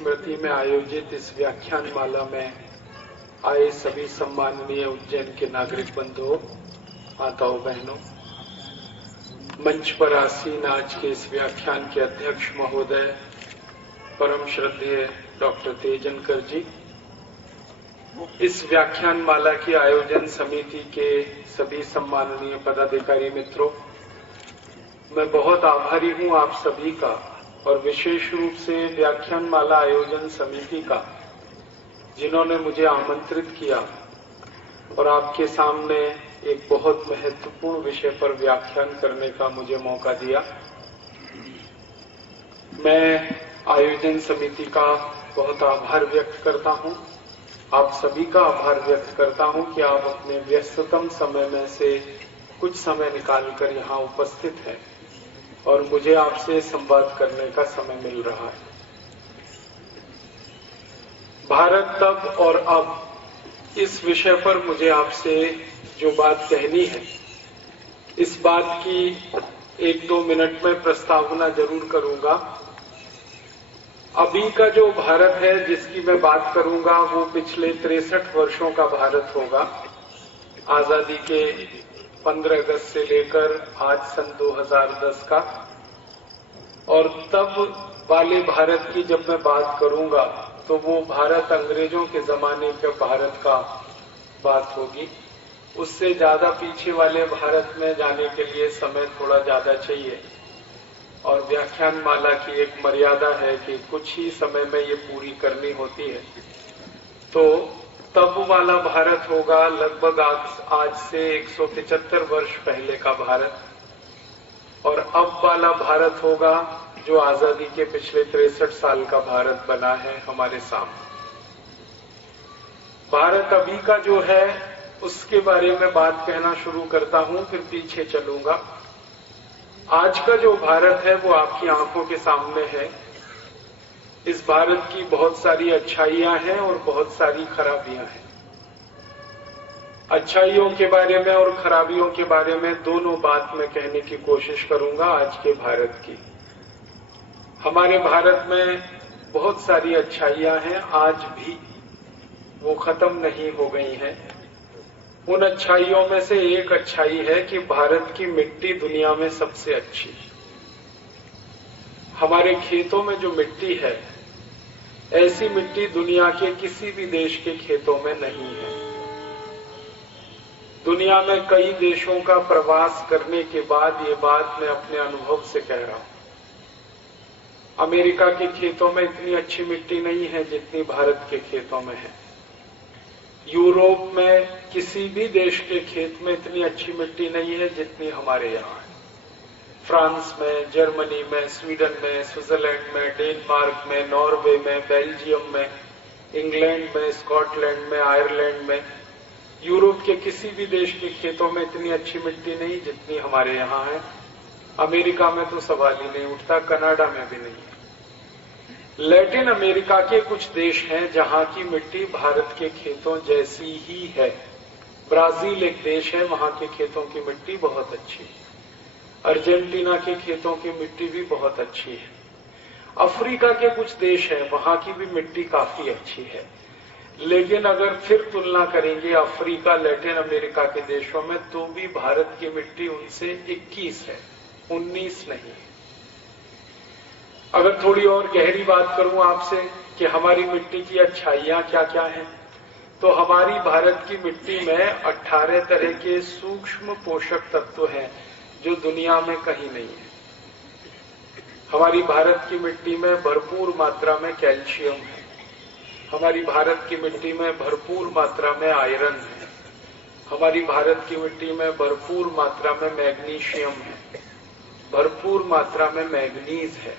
स्मृति में आयोजित इस व्याख्यान माला में आए सभी सम्माननीय उज्जैन के नागरिक बंधुओं, माताओं, बहनों, मंच पर आसीन आज के इस व्याख्यान के अध्यक्ष महोदय परम श्रद्धेय डॉक्टर तेजनकर जी, इस व्याख्यान माला की आयोजन समिति के सभी सम्माननीय पदाधिकारी मित्रों, मैं बहुत आभारी हूं आप सभी का और विशेष रूप से व्याख्यान माला आयोजन समिति का, जिन्होंने मुझे आमंत्रित किया और आपके सामने एक बहुत महत्वपूर्ण विषय पर व्याख्यान करने का मुझे मौका दिया। मैं आयोजन समिति का बहुत आभार व्यक्त करता हूं, आप सभी का आभार व्यक्त करता हूं कि आप अपने व्यस्ततम समय में से कुछ समय निकालकर यहाँ उपस्थित हैं और मुझे आपसे संवाद करने का समय मिल रहा है। भारत तब और अब इस विषय पर मुझे आपसे जो बात कहनी है, इस बात की 1-2 मिनट में प्रस्तावना जरूर करूंगा। अभी का जो भारत है जिसकी मैं बात करूंगा वो पिछले 63 वर्षों का भारत होगा। आजादी के 15 अगस्त से लेकर आज सन 2010 का, और तब वाले भारत की जब मैं बात करूंगा तो वो भारत अंग्रेजों के जमाने के भारत का बात होगी। उससे ज्यादा पीछे वाले भारत में जाने के लिए समय थोड़ा ज्यादा चाहिए और व्याख्यान माला की एक मर्यादा है कि कुछ ही समय में ये पूरी करनी होती है। तो तब वाला भारत होगा लगभग आज से 175 वर्ष पहले का भारत, और अब वाला भारत होगा जो आजादी के पिछले 63 साल का भारत बना है हमारे सामने। भारत अभी का जो है उसके बारे में बात कहना शुरू करता हूं, फिर पीछे चलूंगा। आज का जो भारत है वो आपकी आंखों के सामने है। इस भारत की बहुत सारी अच्छाइयां हैं और बहुत सारी खराबियां हैं। अच्छाइयों के बारे में और खराबियों के बारे में दोनों बात मैं कहने की कोशिश करूंगा आज के भारत की। हमारे भारत में बहुत सारी अच्छाइयां हैं, आज भी वो खत्म नहीं हो गई हैं। उन अच्छाइयों में से एक अच्छाई है कि भारत की मिट्टी दुनिया में सबसे अच्छी। हमारे खेतों में जो मिट्टी है, ऐसी मिट्टी दुनिया के किसी भी देश के खेतों में नहीं है। दुनिया में कई देशों का प्रवास करने के बाद ये बात मैं अपने अनुभव से कह रहा हूं। अमेरिका के खेतों में इतनी अच्छी मिट्टी नहीं है जितनी भारत के खेतों में है। यूरोप में किसी भी देश के खेत में इतनी अच्छी मिट्टी नहीं है जितनी हमारे यहाँ है। फ्रांस में, जर्मनी में, स्वीडन में, स्विट्जरलैंड में, डेनमार्क में, नॉर्वे में, बेल्जियम में, इंग्लैंड में, स्कॉटलैंड में, आयरलैंड में, यूरोप के किसी भी देश के खेतों में इतनी अच्छी मिट्टी नहीं जितनी हमारे यहाँ है। अमेरिका में तो सवाल ही नहीं उठता, कनाडा में भी नहीं। लैटिन अमेरिका के कुछ देश हैं जहां की मिट्टी भारत के खेतों जैसी ही है। ब्राजील एक देश है, वहां के खेतों की मिट्टी बहुत अच्छी है। अर्जेंटीना के खेतों की मिट्टी भी बहुत अच्छी है। अफ्रीका के कुछ देश हैं, वहां की भी मिट्टी काफी अच्छी है। लेकिन अगर फिर तुलना करेंगे अफ्रीका, लैटिन अमेरिका के देशों में, तो भी भारत की मिट्टी उनसे 21 है, 19 नहीं है। अगर थोड़ी और गहरी बात करूं आपसे कि हमारी मिट्टी की अच्छाइयां क्या क्या हैं, तो हमारी भारत की मिट्टी में 18 तरह के सूक्ष्म पोषक तत्व हैं जो दुनिया में कहीं नहीं है। हमारी भारत की मिट्टी में भरपूर मात्रा में कैल्शियम है। हमारी भारत की मिट्टी में भरपूर मात्रा में आयरन है। हमारी भारत की मिट्टी में भरपूर मात्रा में मैग्नीशियम है। भरपूर मात्रा में मैग्नीज है।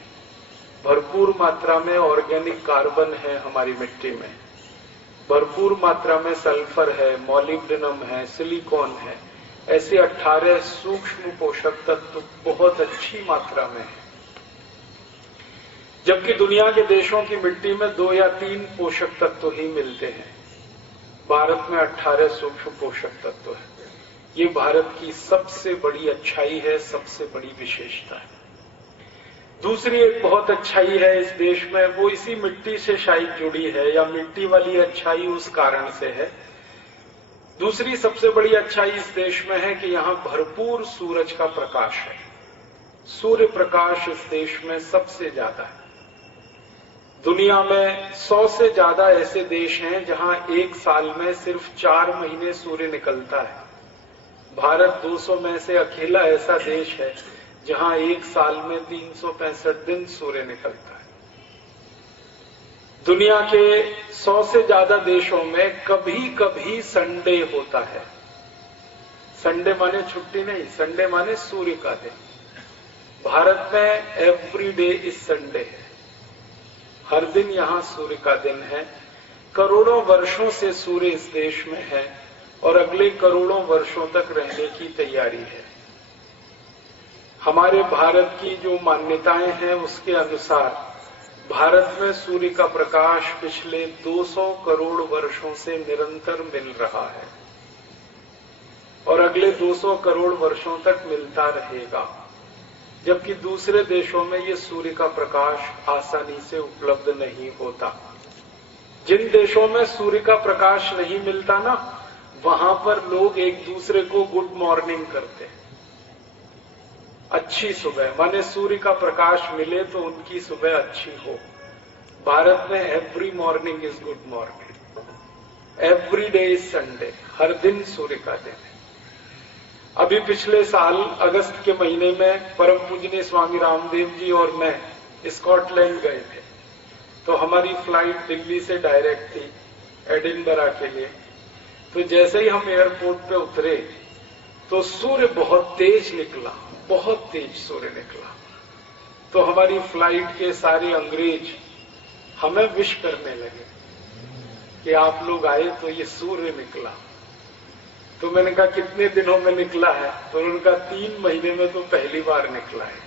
भरपूर मात्रा में ऑर्गेनिक कार्बन है हमारी मिट्टी में। भरपूर मात्रा में सल्फर है, मॉलिब्डेनम है, सिलिकॉन है। ऐसे 18 सूक्ष्म पोषक तत्व बहुत अच्छी मात्रा में है। जबकि दुनिया के देशों की मिट्टी में 2 या 3 पोषक तत्व ही मिलते हैं। भारत में 18 सूक्ष्म पोषक तत्व है। ये भारत की सबसे बड़ी अच्छाई है, सबसे बड़ी विशेषता है। दूसरी एक बहुत अच्छाई है इस देश में, वो इसी मिट्टी से शायद जुड़ी है, या मिट्टी वाली अच्छाई उस कारण से है। दूसरी सबसे बड़ी अच्छाई इस देश में है कि यहां भरपूर सूरज का प्रकाश है। सूर्य प्रकाश इस देश में सबसे ज्यादा है। दुनिया में 100 से ज्यादा ऐसे देश हैं जहां एक साल में सिर्फ 4 महीने सूर्य निकलता है। भारत 200 में से अकेला ऐसा देश है जहां एक साल में 365 दिन सूर्य निकलता है। दुनिया के 100 से ज्यादा देशों में कभी कभी संडे होता है। संडे माने छुट्टी नहीं, संडे माने सूर्य का दिन। भारत में एवरी डे इज संडे है, हर दिन यहां सूर्य का दिन है। करोड़ों वर्षों से सूर्य इस देश में है और अगले करोड़ों वर्षों तक रहने की तैयारी है। हमारे भारत की जो मान्यताएं हैं उसके अनुसार भारत में सूर्य का प्रकाश पिछले 200 करोड़ वर्षों से निरंतर मिल रहा है और अगले 200 करोड़ वर्षों तक मिलता रहेगा, जबकि दूसरे देशों में ये सूर्य का प्रकाश आसानी से उपलब्ध नहीं होता। जिन देशों में सूर्य का प्रकाश नहीं मिलता ना, वहां पर लोग एक दूसरे को गुड मॉर्निंग करते हैं। अच्छी सुबह माने सूर्य का प्रकाश मिले तो उनकी सुबह अच्छी हो। भारत में every morning is good morning, every day is Sunday, हर दिन सूर्य का दिन है। अभी पिछले साल अगस्त के महीने में परम पूजनीय स्वामी रामदेव जी और मैं स्कॉटलैंड गए थे। तो हमारी फ्लाइट दिल्ली से डायरेक्ट थी एडिनबरा के लिए। तो जैसे ही हम एयरपोर्ट पे उतरे तो सूर्य बहुत तेज निकला, बहुत तेज सूर्य निकला। तो हमारी फ्लाइट के सारे अंग्रेज हमें विश करने लगे कि आप लोग आए तो ये सूर्य निकला। तो मैंने कहा कितने दिनों में निकला है? तो उन्होंने कहा 3 महीने में तो पहली बार निकला है।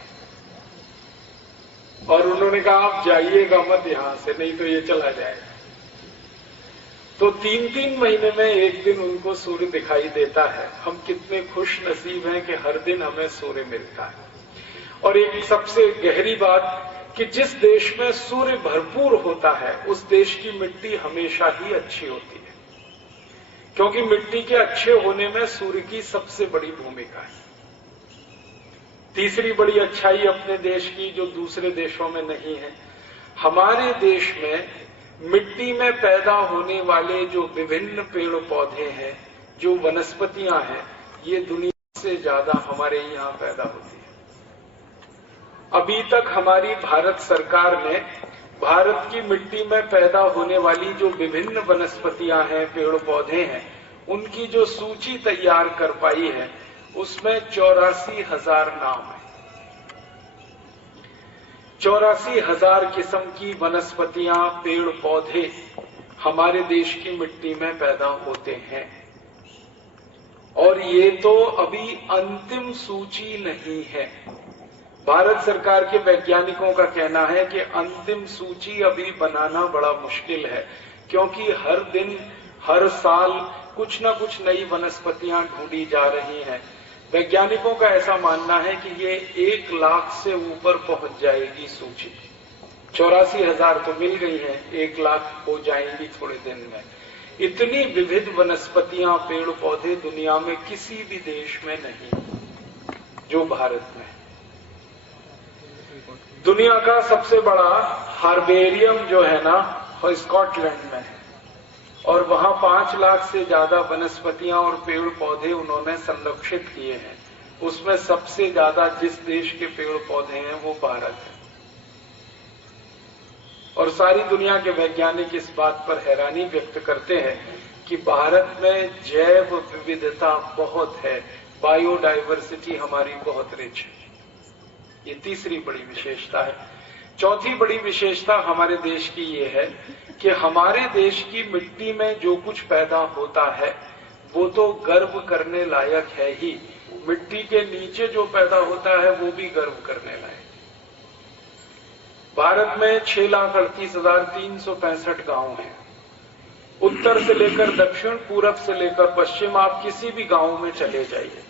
और उन्होंने कहा आप जाइएगा मत यहां से, नहीं तो ये चला जाएगा। तो 3-3 महीने में एक दिन उनको सूर्य दिखाई देता है। हम कितने खुश नसीब हैं कि हर दिन हमें सूर्य मिलता है। और एक सबसे गहरी बात कि जिस देश में सूर्य भरपूर होता है उस देश की मिट्टी हमेशा ही अच्छी होती है, क्योंकि मिट्टी के अच्छे होने में सूर्य की सबसे बड़ी भूमिका है। तीसरी बड़ी अच्छाई अपने देश की जो दूसरे देशों में नहीं है, हमारे देश में मिट्टी में पैदा होने वाले जो विभिन्न पेड़ पौधे हैं, जो वनस्पतियां हैं, ये दुनिया से ज्यादा हमारे यहाँ पैदा होती है। अभी तक हमारी भारत सरकार ने भारत की मिट्टी में पैदा होने वाली जो विभिन्न वनस्पतियां हैं, पेड़ पौधे हैं, उनकी जो सूची तैयार कर पाई है उसमें 84,000 नाम है। 84,000 किस्म की वनस्पतियां, पेड़ पौधे हमारे देश की मिट्टी में पैदा होते हैं। और ये तो अभी अंतिम सूची नहीं है। भारत सरकार के वैज्ञानिकों का कहना है कि अंतिम सूची अभी बनाना बड़ा मुश्किल है, क्योंकि हर दिन हर साल कुछ न कुछ नई वनस्पतियां ढूंढी जा रही हैं। वैज्ञानिकों का ऐसा मानना है कि ये 1 लाख से ऊपर पहुंच जाएगी सूची। 84,000 तो मिल गई हैं, 1 लाख हो जाएंगी थोड़े दिन में। इतनी विविध वनस्पतियां, पेड़ पौधे दुनिया में किसी भी देश में नहीं जो भारत में। दुनिया का सबसे बड़ा हार्बेरियम जो है ना, स्कॉटलैंड में है और वहां 5 लाख से ज्यादा वनस्पतियां और पेड़ पौधे उन्होंने संरक्षित किए हैं। उसमें सबसे ज्यादा जिस देश के पेड़ पौधे हैं वो भारत है। और सारी दुनिया के वैज्ञानिक इस बात पर हैरानी व्यक्त करते हैं कि भारत में जैव विविधता बहुत है, बायोडाइवर्सिटी हमारी बहुत रिच है। ये तीसरी बड़ी विशेषता है। चौथी बड़ी विशेषता हमारे देश की ये है कि हमारे देश की मिट्टी में जो कुछ पैदा होता है वो तो गर्व करने लायक है ही, मिट्टी के नीचे जो पैदा होता है वो भी गर्व करने लायक। भारत में 6,38,365 गांव हैं। उत्तर से लेकर दक्षिण, पूरब से लेकर पश्चिम, आप किसी भी गांव में चले जाइए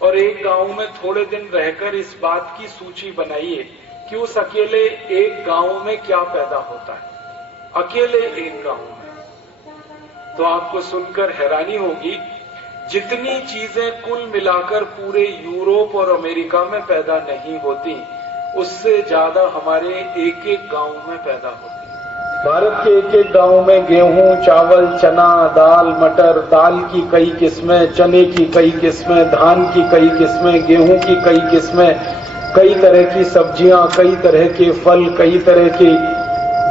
और एक गांव में थोड़े दिन रहकर इस बात की सूची बनाइए कि उस अकेले एक गांव में क्या पैदा होता है, अकेले एक गांव में। तो आपको सुनकर हैरानी होगी, जितनी चीजें कुल मिलाकर पूरे यूरोप और अमेरिका में पैदा नहीं होती, उससे ज्यादा हमारे एक एक गांव में पैदा होती है। भारत के एक एक गांव में गेहूं, चावल, चना, दाल, मटर, दाल की कई किस्में, चने की कई किस्में, धान की कई किस्में, गेहूं की कई किस्में, कई तरह की सब्जियां, कई तरह के फल, कई तरह की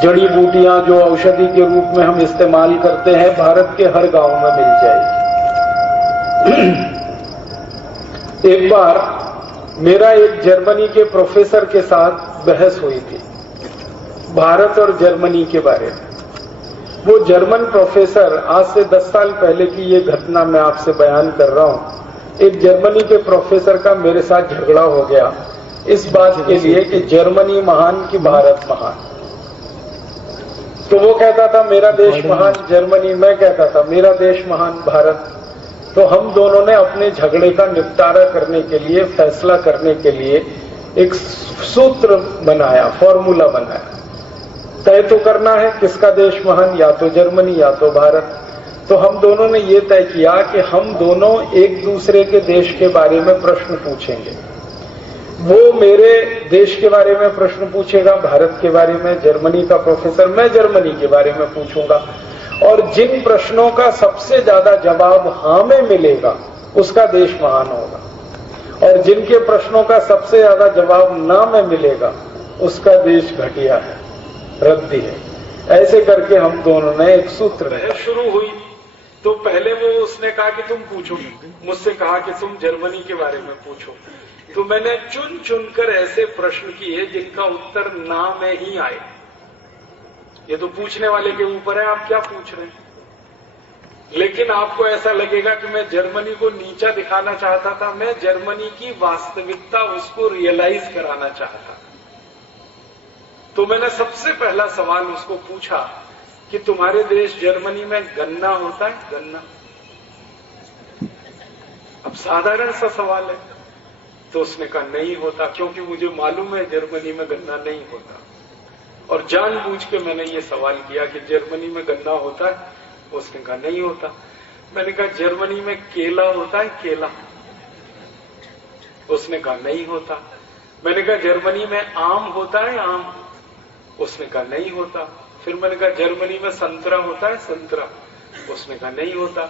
जड़ी बूटियां जो औषधि के रूप में हम इस्तेमाल करते हैं, भारत के हर गांव में मिल जाएगी। एक बार मेरा एक जर्मनी के प्रोफेसर के साथ बहस हुई थी भारत और जर्मनी के बारे में। वो जर्मन प्रोफेसर, आज से 10 साल पहले की ये घटना मैं आपसे बयान कर रहा हूं। एक जर्मनी के प्रोफेसर का मेरे साथ झगड़ा हो गया इस बात के लिए कि जर्मनी महान कि भारत महान। तो वो कहता था मेरा देश महान जर्मनी, मैं कहता था मेरा देश महान भारत। तो हम दोनों ने अपने झगड़े का निपटारा करने के लिए, फैसला करने के लिए एक सूत्र बनाया, फॉर्मूला बनाया। तय तो करना है किसका देश महान, या तो जर्मनी या तो भारत। तो हम दोनों ने ये तय किया कि हम दोनों एक दूसरे के देश के बारे में प्रश्न पूछेंगे। वो मेरे देश के बारे में प्रश्न पूछेगा, भारत के बारे में, जर्मनी का प्रोफेसर, मैं जर्मनी के बारे में पूछूंगा। और जिन प्रश्नों का सबसे ज्यादा जवाब हाँ में मिलेगा उसका देश महान होगा, और जिनके प्रश्नों का सबसे ज्यादा जवाब ना में मिलेगा उसका देश घटिया है, रद्दी है। ऐसे करके हम दोनों ने एक सूत्र शुरू हुई। तो पहले वो उसने कहा कि तुम पूछो, मुझसे कहा कि तुम जर्मनी के बारे में पूछो। तो मैंने चुन चुनकर ऐसे प्रश्न किए जिनका उत्तर ना में ही आए। ये तो पूछने वाले के ऊपर है, आप क्या पूछ रहे हैं। लेकिन आपको ऐसा लगेगा कि मैं जर्मनी को नीचा दिखाना चाहता था, मैं जर्मनी की वास्तविकता उसको रियलाइज कराना चाहता। तो मैंने सबसे पहला सवाल उसको पूछा कि तुम्हारे देश जर्मनी में गन्ना होता है, गन्ना? अब साधारण सा सवाल है। तो उसने कहा नहीं होता, क्योंकि मुझे मालूम है जर्मनी में गन्ना नहीं होता। और जानबूझ के मैंने ये सवाल किया कि जर्मनी में गन्ना होता है? उसने कहा नहीं होता। मैंने कहा जर्मनी में केला होता है, केला? उसने कहा नहीं होता। मैंने कहा जर्मनी में आम होता है, आम? उसने कहा नहीं होता। फिर मैंने कहा जर्मनी में संतरा होता है, संतरा? उसने कहा नहीं होता।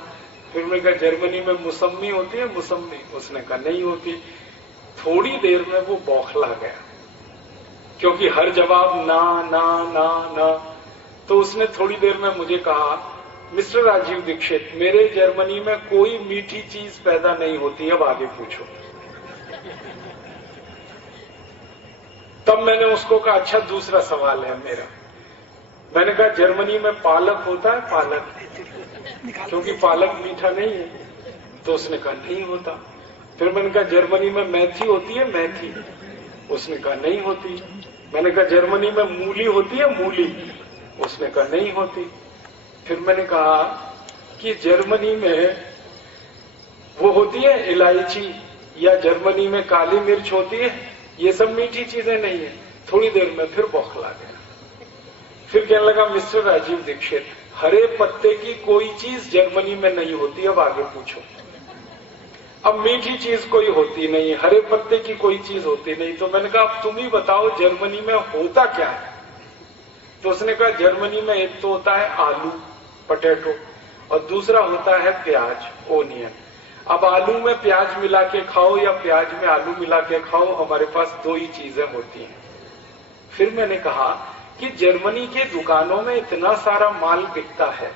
फिर मैंने कहा जर्मनी में मौसम्मी होती है, मौसम्मी? उसने कहा नहीं होती। थोड़ी देर में वो बौखला गया, क्योंकि हर जवाब ना ना ना ना। तो उसने थोड़ी देर में मुझे कहा, मिस्टर राजीव दीक्षित, मेरे जर्मनी में कोई मीठी चीज पैदा नहीं होती, अब आगे पूछो। तब मैंने उसको कहा अच्छा दूसरा सवाल है मेरा। मैंने कहा जर्मनी में पालक होता है, पालक? क्योंकि पालक मीठा नहीं है। तो उसने कहा नहीं होता। फिर मैंने कहा जर्मनी में मेथी होती है, मेथी? उसने कहा नहीं होती। मैंने कहा जर्मनी में मूली होती है, मूली? उसने कहा नहीं होती। फिर मैंने कहा कि जर्मनी में वो होती है इलायची, या जर्मनी में काली मिर्च होती है? ये सब मीठी चीजें नहीं है। थोड़ी देर में फिर बौखला गया। फिर कहने लगा मिस्टर राजीव दीक्षित, हरे पत्ते की कोई चीज जर्मनी में नहीं होती, अब आगे पूछो। अब मीठी चीज कोई होती नहीं, हरे पत्ते की कोई चीज होती नहीं। तो मैंने कहा अब तुम ही बताओ जर्मनी में होता क्या है? तो उसने कहा जर्मनी में एक तो होता है आलू, पोटैटो, और दूसरा होता है प्याज, ओनियन। अब आलू में प्याज मिला के खाओ या प्याज में आलू मिला के खाओ, हमारे पास दो ही चीजें होती हैं। फिर मैंने कहा कि जर्मनी के दुकानों में इतना सारा माल बिकता है,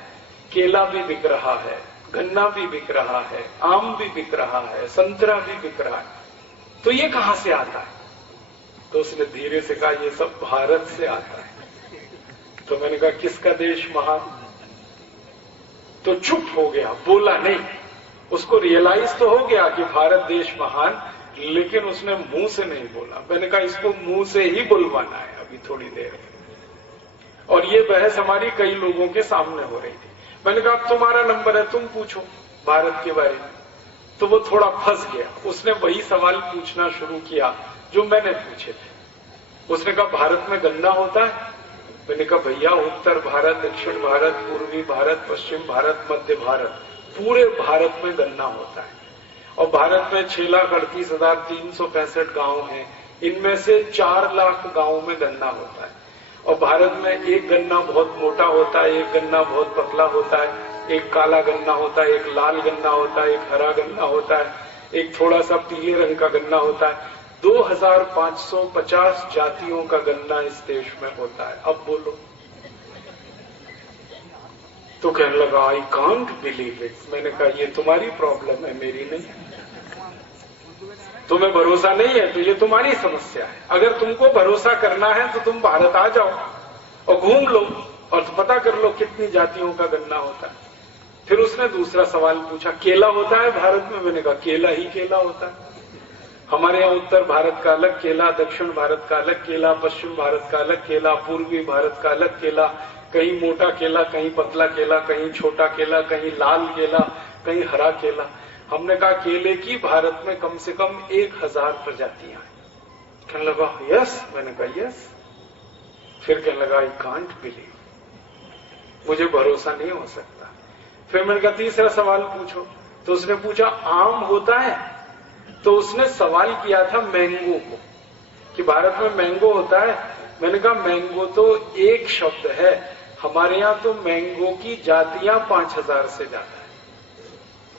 केला भी बिक रहा है, गन्ना भी बिक रहा है, आम भी बिक रहा है, संतरा भी बिक रहा है, तो ये कहां से आता है? तो उसने धीरे से कहा ये सब भारत से आता है। तो मैंने कहा किसका देश महान? तो चुप हो गया, बोला नहीं। उसको रियलाइज तो हो गया कि भारत देश महान, लेकिन उसने मुंह से नहीं बोला। मैंने कहा इसको मुंह से ही बुलवाना है अभी थोड़ी देर में। और ये बहस हमारी कई लोगों के सामने हो रही थी। मैंने कहा तुम्हारा नंबर है, तुम पूछो भारत के बारे में। तो वो थोड़ा फंस गया, उसने वही सवाल पूछना शुरू किया जो मैंने पूछे थे। उसने कहा भारत में गन्ना होता है? मैंने कहा भैया उत्तर भारत, दक्षिण भारत, पूर्वी भारत, पश्चिम भारत, मध्य भारत, पूरे भारत में गन्ना होता है। और भारत में 6,38,365 गांव हैं, इनमें से 4 लाख गांवों में गन्ना होता है। और भारत में एक गन्ना बहुत मोटा होता है, एक गन्ना बहुत पतला होता है, एक काला गन्ना होता है, एक लाल गन्ना होता है, एक हरा गन्ना होता है, एक थोड़ा सा पीले रंग का गन्ना होता है। 2550 जातियों का गन्ना इस देश में होता है। अब बोलो। तो कहने लगा आई कांट बिलीव इट। मैंने कहा ये तुम्हारी प्रॉब्लम है, मेरी नहीं। तुम्हें भरोसा नहीं है तो ये तुम्हारी समस्या है। अगर तुमको भरोसा करना है तो तुम भारत आ जाओ और घूम लो और पता कर लो कितनी जातियों का गन्ना होता है। फिर उसने दूसरा सवाल पूछा, केला होता है भारत में? मैंने कहा केला ही केला होता है। हमारे यहाँ उत्तर भारत का अलग केला, दक्षिण भारत का अलग केला, पश्चिम भारत का अलग केला, पूर्वी भारत का अलग केला, कहीं मोटा केला, कहीं पतला केला, कहीं छोटा केला, कहीं लाल केला, कहीं हरा केला। हमने कहा केले की भारत में कम से कम 1000 प्रजातियां हैं। कहने लगा यस। मैंने कहा यस। फिर कहने लगा आई कांट बिलीव, मुझे भरोसा नहीं हो सकता। फिर मैंने कहा तीसरा सवाल पूछो। तो उसने पूछा आम होता है? तो उसने सवाल किया था मैंगो को, कि भारत में मैंगो होता है। मैंने कहा मैंगो तो एक शब्द है, हमारे यहाँ तो मैंगो की जातियां 5000 से ज्यादा है।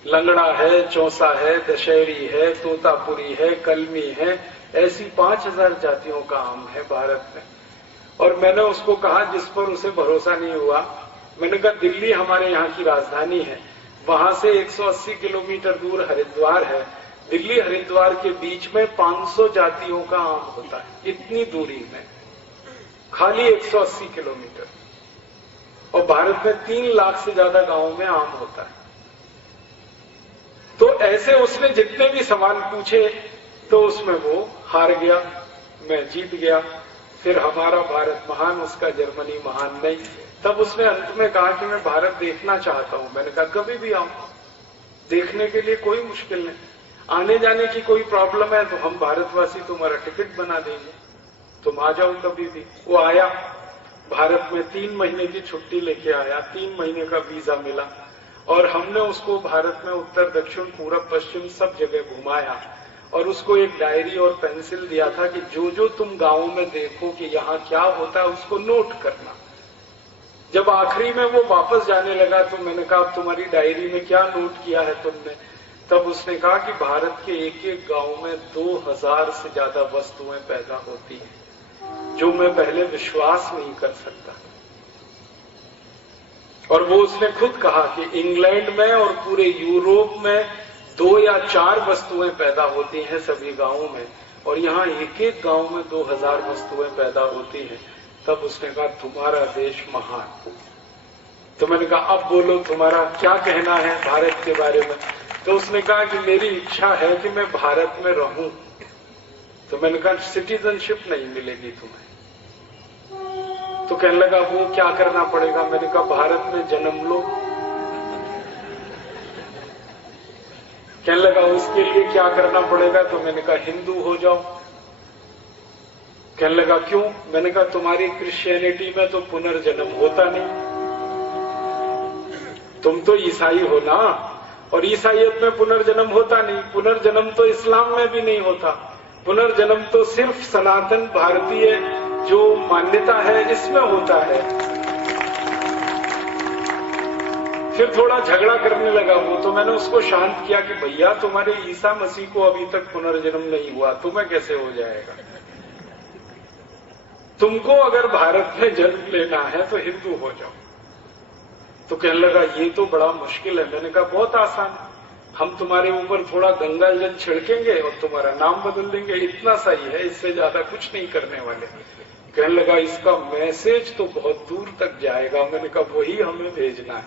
लंगड़ा है, चौसा है, दशहरी है, तोतापुरी है, कलमी है, ऐसी 5000 जातियों का आम है भारत में। और मैंने उसको कहा, जिस पर उसे भरोसा नहीं हुआ, मैंने कहा दिल्ली हमारे यहाँ की राजधानी है, वहां से 180 किलोमीटर दूर हरिद्वार है। दिल्ली हरिद्वार के बीच में 500 जातियों का आम होता है, इतनी दूरी में, खाली 180 किलोमीटर। और भारत में 3 लाख से ज्यादा गांवों में आम होता है। तो ऐसे उसने जितने भी सवाल पूछे तो उसमें वो हार गया, मैं जीत गया। फिर हमारा भारत महान, उसका जर्मनी महान नहीं। तब उसने अंत में कहा कि मैं भारत देखना चाहता हूं। मैंने कहा कभी भी आओ, देखने के लिए कोई मुश्किल नहीं। आने जाने की कोई प्रॉब्लम है तो हम भारतवासी तुम्हारा टिकट बना देंगे, तुम आ जाओ कभी भी। वो आया, भारत में 3 महीने की छुट्टी लेके आया, 3 महीने का वीजा मिला और हमने उसको भारत में उत्तर, दक्षिण, पूरब, पश्चिम सब जगह घुमाया। और उसको एक डायरी और पेंसिल दिया था कि जो जो तुम गांवों में देखो कि यहाँ क्या होता है उसको नोट करना। जब आखिरी में वो वापस जाने लगा तो मैंने कहा तुम्हारी डायरी में क्या नोट किया है तुमने? तब उसने कहा कि भारत के एक एक गांव में 2000 से ज्यादा वस्तुएं पैदा होती हैं, जो मैं पहले विश्वास नहीं कर सकता। और वो उसने खुद कहा कि इंग्लैंड में और पूरे यूरोप में 2 या 4 वस्तुएं पैदा होती हैं सभी गांवों में, और यहाँ एक एक गांव में 2000 वस्तुएं पैदा होती हैं। तब उसने कहा तुम्हारा देश महान। तो मैंने कहा अब बोलो तुम्हारा क्या कहना है भारत के बारे में? तो उसने कहा कि मेरी इच्छा है कि मैं भारत में रहूं। तो मैंने कहा सिटीजनशिप नहीं मिलेगी तुम्हें। तो कहने लगा वो क्या करना पड़ेगा? मैंने कहा भारत में जन्म लो। कहने लगा उसके लिए क्या करना पड़ेगा? तो मैंने कहा हिंदू हो जाओ। कहने लगा क्यों? मैंने कहा तुम्हारी क्रिश्चियनिटी में तो पुनर्जन्म होता नहीं, तुम तो ईसाई हो ना, और ईसाइयत में पुनर्जन्म होता नहीं। पुनर्जन्म तो इस्लाम में भी नहीं होता। पुनर्जन्म तो सिर्फ सनातन भारतीय जो मान्यता है इसमें होता है। फिर थोड़ा झगड़ा करने लगा वो, तो मैंने उसको शांत किया कि भैया तुम्हारे ईसा मसीह को अभी तक पुनर्जन्म नहीं हुआ, तुम्हें कैसे हो जाएगा? तुमको अगर भारत में जन्म लेना है तो हिंदू हो जाओ। तो कहने लगा ये तो बड़ा मुश्किल है। मैंने कहा बहुत आसान, हम तुम्हारे ऊपर थोड़ा गंगा जल छिड़केंगे और तुम्हारा नाम बदल देंगे, इतना सही है, इससे ज्यादा कुछ नहीं करने वाले। कहने लगा इसका मैसेज तो बहुत दूर तक जाएगा। मैंने कहा वही हमें भेजना है,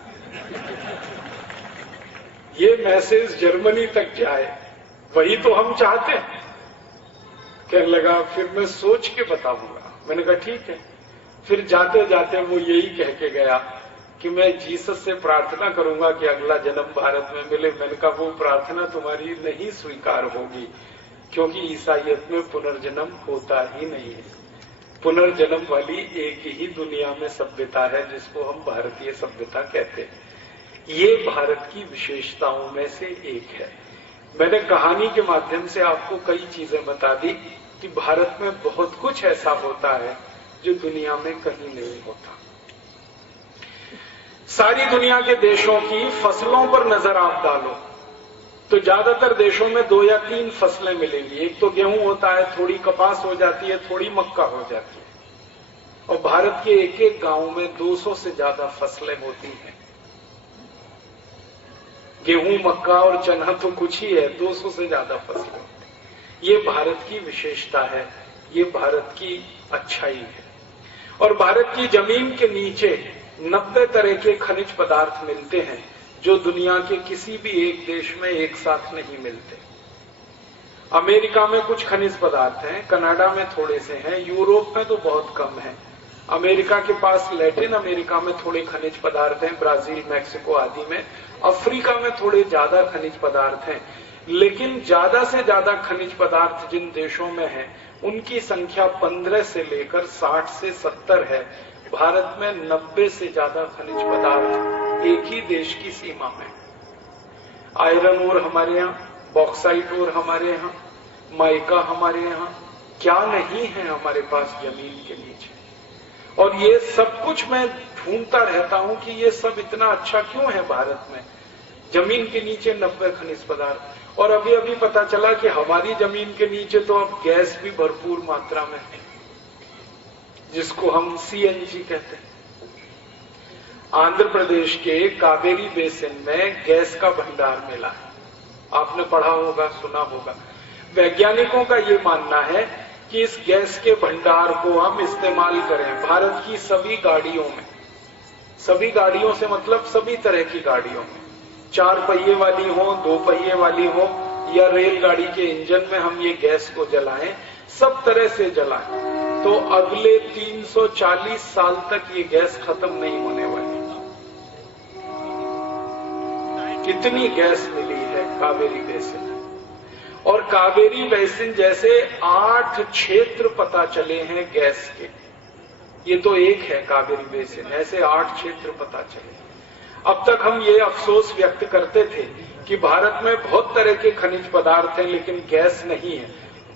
ये मैसेज जर्मनी तक जाए, वही तो हम चाहते हैं। कहने लगा फिर मैं सोच के बताऊंगा। मैंने कहा ठीक है। फिर जाते जाते वो यही कह के गया कि मैं जीसस से प्रार्थना करूंगा कि अगला जन्म भारत में मिले। मैंने कहा वो प्रार्थना तुम्हारी नहीं स्वीकार होगी, क्योंकि ईसाइयत में पुनर्जन्म होता ही नहीं है। पुनर्जन्म वाली एक ही दुनिया में सभ्यता है जिसको हम भारतीय सभ्यता कहते हैं। ये भारत की विशेषताओं में से एक है। मैंने कहानी के माध्यम से आपको कई चीजें बता दी कि भारत में बहुत कुछ ऐसा होता है जो दुनिया में कहीं नहीं होता। सारी दुनिया के देशों की फसलों पर नजर आप डालो तो ज्यादातर देशों में 2 या 3 फसलें मिलेंगी। एक तो गेहूं होता है, थोड़ी कपास हो जाती है, थोड़ी मक्का हो जाती है। और भारत के एक एक गांव में 200 से ज्यादा फसलें होती हैं। गेहूं, मक्का और चना तो कुछ ही है, 200 से ज्यादा फसलें। ये भारत की विशेषता है, ये भारत की अच्छाई है। और भारत की जमीन के नीचे 90 तरह के खनिज पदार्थ मिलते हैं जो दुनिया के किसी भी एक देश में एक साथ नहीं मिलते। अमेरिका में कुछ खनिज पदार्थ हैं, कनाडा में थोड़े से हैं, यूरोप में तो बहुत कम है। अमेरिका के पास लैटिन अमेरिका में थोड़े खनिज पदार्थ हैं, ब्राजील, मैक्सिको आदि में। अफ्रीका में थोड़े ज्यादा खनिज पदार्थ हैं, लेकिन ज्यादा से ज्यादा खनिज पदार्थ जिन देशों में है उनकी संख्या 15 से लेकर 60 से 70 है। भारत में 90 से ज्यादा खनिज पदार्थ एक ही देश की सीमा में। आयरन ओर हमारे यहाँ, बॉक्साइट ओर हमारे यहाँ, माइका हमारे यहाँ, क्या नहीं है हमारे पास जमीन के नीचे। और ये सब कुछ मैं ढूंढता रहता हूं कि ये सब इतना अच्छा क्यों है भारत में। जमीन के नीचे 90 खनिज पदार्थ। और अभी अभी पता चला कि हमारी जमीन के नीचे तो अब गैस भी भरपूर मात्रा में है, जिसको हम सीएनजी कहते हैं। आंध्र प्रदेश के कावेरी बेसिन में गैस का भंडार मिला है, आपने पढ़ा होगा, सुना होगा। वैज्ञानिकों का ये मानना है कि इस गैस के भंडार को हम इस्तेमाल करें भारत की सभी गाड़ियों में। सभी गाड़ियों से मतलब सभी तरह की गाड़ियों में, 4 पहिए वाली हो, 2 पहिए वाली हो, या रेलगाड़ी के इंजन में हम ये गैस को जलाएं, सब तरह से जलाएं तो अगले 340 साल तक ये गैस खत्म नहीं होने वाली। कितनी गैस मिली है कावेरी बेसिन। और कावेरी बेसिन जैसे 8 क्षेत्र पता चले हैं गैस के। ये तो एक है कावेरी बेसिन, ऐसे 8 क्षेत्र पता चले। अब तक हम ये अफसोस व्यक्त करते थे कि भारत में बहुत तरह के खनिज पदार्थ हैं लेकिन गैस नहीं है।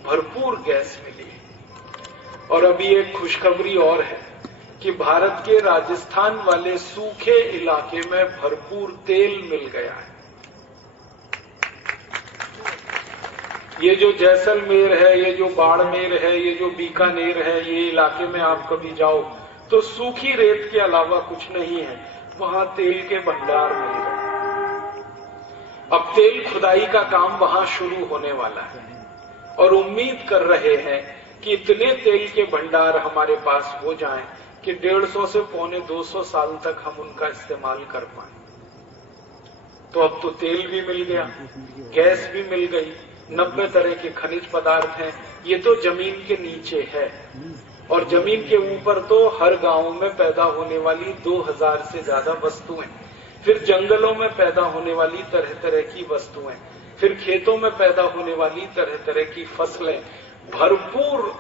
भरपूर गैस मिली है। और अभी एक खुशखबरी और है कि भारत के राजस्थान वाले सूखे इलाके में भरपूर तेल मिल गया है। ये जो जैसलमेर है, ये जो बाड़मेर है, ये जो बीकानेर है, ये इलाके में आप कभी जाओ तो सूखी रेत के अलावा कुछ नहीं है, वहां तेल के भंडार मिल रहे। अब तेल खुदाई का काम वहां शुरू होने वाला है और उम्मीद कर रहे हैं कि इतने तेल के भंडार हमारे पास हो जाएं कि 150 से 250 साल तक हम उनका इस्तेमाल कर पाए। तो अब तो तेल भी मिल गया, गैस भी मिल गई, 90 तरह के खनिज पदार्थ हैं। ये तो जमीन के नीचे है। और जमीन के ऊपर तो हर गांव में पैदा होने वाली 2000 से ज्यादा वस्तुएं, फिर जंगलों में पैदा होने वाली तरह तरह की वस्तुएं, फिर खेतों में पैदा होने वाली तरह तरह की फसलें, भरपूर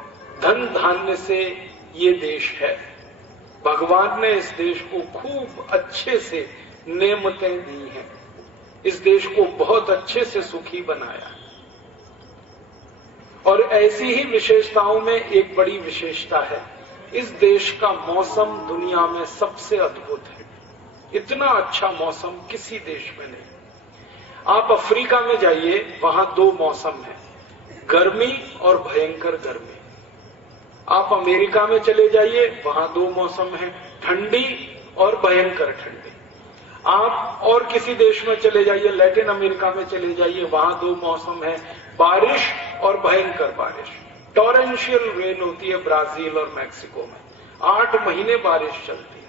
धन धान्य से ये देश है। भगवान ने इस देश को खूब अच्छे से नेमतें दी हैं, इस देश को बहुत अच्छे से सुखी बनाया। और ऐसी ही विशेषताओं में एक बड़ी विशेषता है, इस देश का मौसम दुनिया में सबसे अद्भुत है। इतना अच्छा मौसम किसी देश में नहीं। आप अफ्रीका में जाइए, वहां 2 मौसम है, गर्मी और भयंकर गर्मी। आप अमेरिका में चले जाइए, वहां 2 मौसम है, ठंडी और भयंकर ठंडी। आप और किसी देश में चले जाइए, लैटिन अमेरिका में चले जाइए, वहां 2 मौसम है, बारिश और भयंकर बारिश। टॉरेंशियल रेन होती है ब्राजील और मैक्सिको में, 8 महीने बारिश चलती है।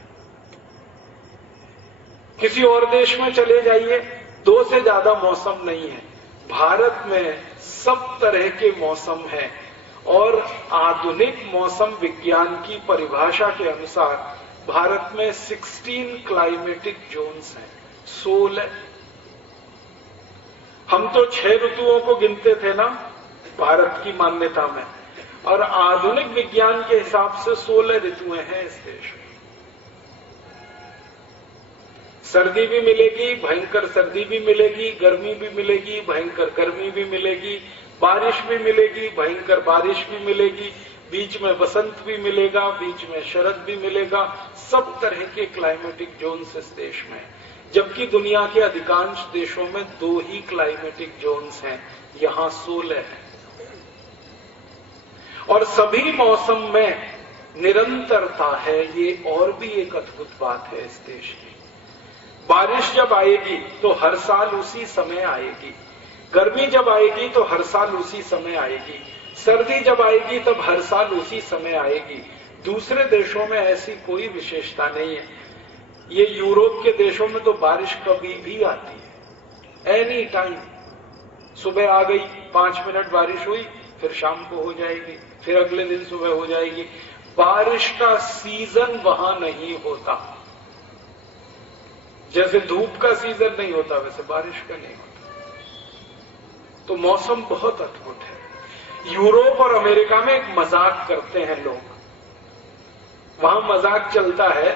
किसी और देश में चले जाइए, 2 से ज्यादा मौसम नहीं है। भारत में सब तरह के मौसम है। और आधुनिक मौसम विज्ञान की परिभाषा के अनुसार भारत में 16 क्लाइमेटिक जोन्स हैं, 16। हम तो 6 ऋतुओं को गिनते थे ना भारत की मान्यता में, और आधुनिक विज्ञान के हिसाब से 16 ऋतुएं हैं इस देश में। सर्दी भी मिलेगी, भयंकर सर्दी भी मिलेगी, गर्मी भी मिलेगी, भयंकर गर्मी भी मिलेगी, बारिश भी मिलेगी, भयंकर बारिश भी मिलेगी, बीच में बसंत भी मिलेगा, बीच में शरद भी मिलेगा। सब तरह के क्लाइमेटिक जोन्स इस देश में, जबकि दुनिया के अधिकांश देशों में 2 ही क्लाइमेटिक जोन्स हैं, यहां 16 हैं। और सभी मौसम में निरंतरता है, ये और भी एक अद्भुत बात है इस देश की। बारिश जब आएगी तो हर साल उसी समय आएगी, गर्मी जब आएगी तो हर साल उसी समय आएगी, सर्दी जब आएगी तब हर साल उसी समय आएगी। दूसरे देशों में ऐसी कोई विशेषता नहीं है। ये यूरोप के देशों में तो बारिश कभी भी आती है, एनी टाइम। सुबह आ गई, 5 मिनट बारिश हुई, फिर शाम को हो जाएगी, फिर अगले दिन सुबह हो जाएगी। बारिश का सीजन वहां नहीं होता। जैसे धूप का सीजन नहीं होता वैसे बारिश का नहीं होता। तो मौसम बहुत अद्भुत है। यूरोप और अमेरिका में एक मजाक करते हैं लोग, वहां मजाक चलता है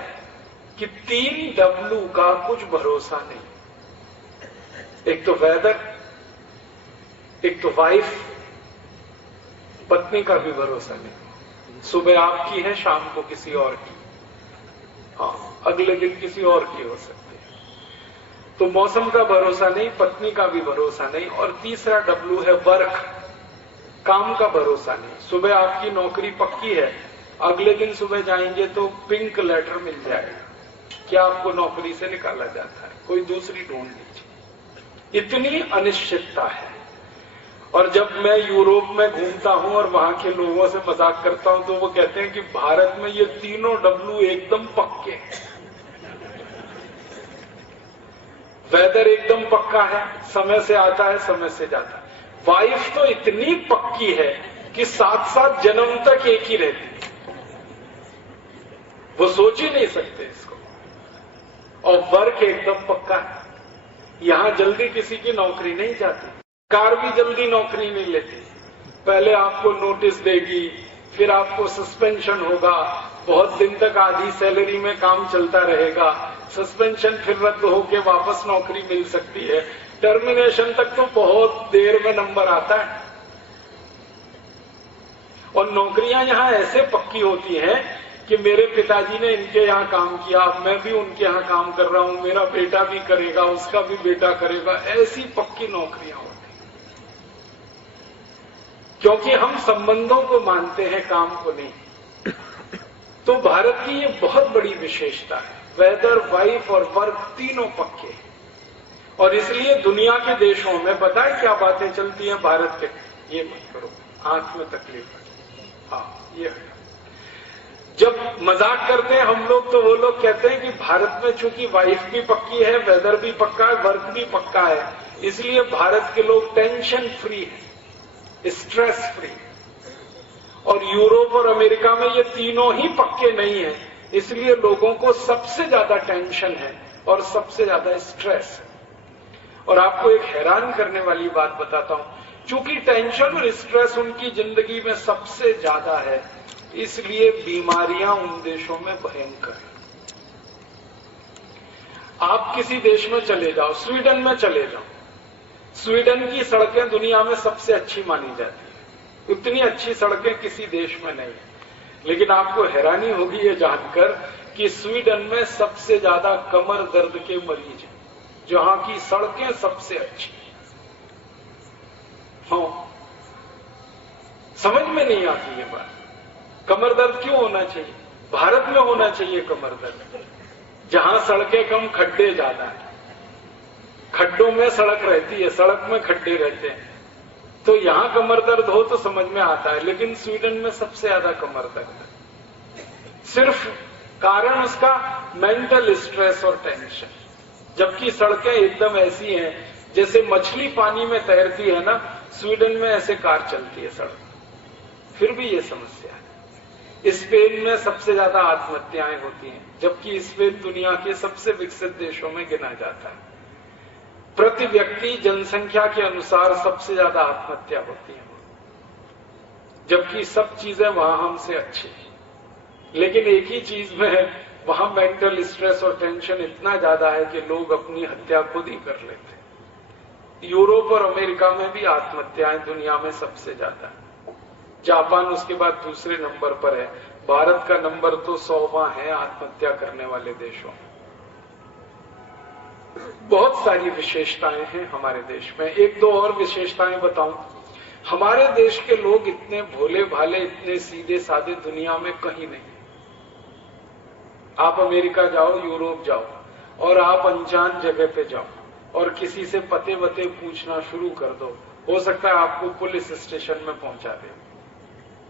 कि 3 W का कुछ भरोसा नहीं। एक तो वेदर, एक तो वाइफ, पत्नी का भी भरोसा नहीं। सुबह आपकी है, शाम को किसी और की, हाँ अगले दिन किसी और की हो सकती है। तो मौसम का भरोसा नहीं, पत्नी का भी भरोसा नहीं। और तीसरा W है वर्क, काम का भरोसा नहीं। सुबह आपकी नौकरी पक्की है, अगले दिन सुबह जाएंगे तो पिंक लेटर मिल जाएगा कि आपको नौकरी से निकाला जाता है, कोई दूसरी ढूंढ लीजिए। इतनी अनिश्चितता है। और जब मैं यूरोप में घूमता हूं और वहां के लोगों से मजाक करता हूं तो वो कहते हैं कि भारत में ये तीनों W एकदम पक्के हैं। वेदर एकदम पक्का है, समय से आता है, समय से जाता है। वाइफ तो इतनी पक्की है कि 7-7 जन्म तक एक ही रहती है, वो सोच ही नहीं सकते इसको। और वर्क एकदम पक्का है, यहां जल्दी किसी की नौकरी नहीं जाती, कार भी जल्दी नौकरी नहीं लेती। पहले आपको नोटिस देगी, फिर आपको सस्पेंशन होगा, बहुत दिन तक आधी सैलरी में काम चलता रहेगा, सस्पेंशन फिर रद्द होकर वापस नौकरी मिल सकती है, टर्मिनेशन तक तो बहुत देर में नंबर आता है। और नौकरियां यहां ऐसे पक्की होती हैं कि मेरे पिताजी ने इनके यहां काम किया, मैं भी उनके यहां काम कर रहा हूं, मेरा बेटा भी करेगा, उसका भी बेटा करेगा, ऐसी पक्की नौकरियां होती हैं। क्योंकि हम संबंधों को मानते हैं, काम को नहीं। तो भारत की ये बहुत बड़ी विशेषता है, वेदर, वाइफ और वर्क तीनों पक्के हैं। और इसलिए दुनिया के देशों में पता है क्या बातें चलती हैं भारत के, ये मत करो, आंख में तकलीफ है, हाँ ये है। जब मजाक करते हैं हम लोग तो वो लोग कहते हैं कि भारत में चूंकि वाइफ भी पक्की है, वेदर भी पक्का है, वर्क भी पक्का है, इसलिए भारत के लोग टेंशन फ्री है, स्ट्रेस फ्री। और यूरोप और अमेरिका में ये तीनों ही पक्के नहीं है, इसलिए लोगों को सबसे ज्यादा टेंशन है और सबसे ज्यादा स्ट्रेस है। और आपको एक हैरान करने वाली बात बताता हूं, चूंकि टेंशन और स्ट्रेस उनकी जिंदगी में सबसे ज्यादा है, इसलिए बीमारियां उन देशों में भयंकर है। आप किसी देश में चले जाओ, स्वीडन में चले जाओ, स्वीडन की सड़कें दुनिया में सबसे अच्छी मानी जाती है, उतनी अच्छी सड़कें किसी देश में नहीं है। लेकिन आपको हैरानी होगी ये जानकर कि स्वीडन में सबसे ज्यादा कमर दर्द के मरीज हैं, जहां की सड़कें सबसे अच्छी। हाँ, समझ में नहीं आती ये बात, कमर दर्द क्यों होना चाहिए? भारत में होना चाहिए कमर दर्द, जहां सड़कें कम, खड्डे ज्यादा है। खड्डों में सड़क रहती है, सड़क में खड्डे रहते हैं, तो यहां कमर दर्द हो तो समझ में आता है। लेकिन स्वीडन में सबसे ज्यादा कमर दर्द है, सिर्फ कारण उसका मेंटल स्ट्रेस और टेंशन। जबकि सड़कें एकदम ऐसी हैं जैसे मछली पानी में तैरती है ना, स्वीडन में ऐसे कार चलती है सड़क, फिर भी ये समस्या है। स्पेन में सबसे ज्यादा आत्महत्याएं होती हैं, जबकि स्पेन दुनिया के सबसे विकसित देशों में गिना जाता है। प्रति व्यक्ति जनसंख्या के अनुसार सबसे ज्यादा आत्महत्या होती है। जबकि सब चीजें वहां हमसे अच्छी हैं। लेकिन एक ही चीज में है, वहां मेंटल स्ट्रेस और टेंशन इतना ज्यादा है कि लोग अपनी हत्या खुद ही कर लेते हैं। यूरोप और अमेरिका में भी आत्महत्याएं दुनिया में सबसे ज्यादा है। जापान उसके बाद दूसरे नंबर पर है। भारत का नंबर तो 100वां है आत्महत्या करने वाले देशों में। बहुत सारी विशेषताएं हैं हमारे देश में। एक दो और विशेषताएं बताऊं। हमारे देश के लोग इतने भोले भाले, इतने सीधे साधे दुनिया में कहीं नहीं। आप अमेरिका जाओ, यूरोप जाओ और आप अनजान जगह पे जाओ और किसी से पते वते पूछना शुरू कर दो, हो सकता है आपको पुलिस स्टेशन में पहुंचा दे,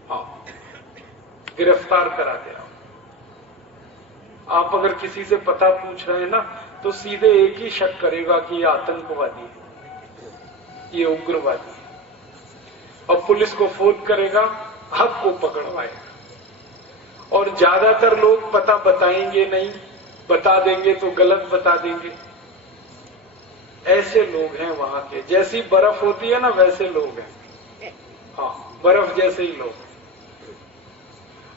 हाँ, गिरफ्तार करा दे। आप अगर किसी से पता पूछ रहे हैं ना, तो सीधे एक ही शक करेगा कि ये आतंकवादी है, ये उग्रवादी है, और पुलिस को फोन करेगा, आपको पकड़वाएगा। और ज्यादातर लोग पता बताएंगे नहीं, बता देंगे तो गलत बता देंगे। ऐसे लोग हैं वहां के। जैसी बर्फ होती है ना, वैसे लोग हैं, हाँ, बर्फ जैसे ही लोग।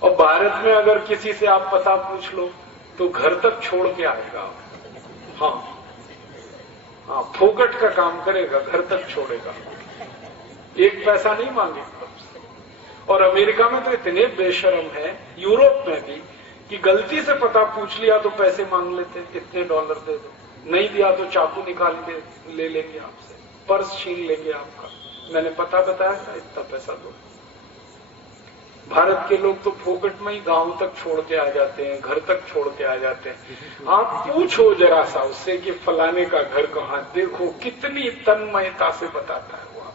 और भारत में अगर किसी से आप पता पूछ लो तो घर तक छोड़ के आएगा, हाँ हाँ, फोकट का काम करेगा, घर तक छोड़ेगा, एक पैसा नहीं मांगेगा। और अमेरिका में तो इतने बेशर्म है, यूरोप में भी, कि गलती से पता पूछ लिया तो पैसे मांग लेते, कितने डॉलर दे दो, नहीं दिया तो चाकू निकाल के ले लेंगे आपसे, पर्स छीन लेंगे आपका, मैंने पता बताया था, इतना पैसा दो। भारत के लोग तो फोकट में ही गांव तक छोड़ के आ जाते हैं, घर तक छोड़ के आ जाते हैं। आप पूछो जरा सा उससे कि फलाने का घर कहां, देखो कितनी तन्मयता से बताता है वो।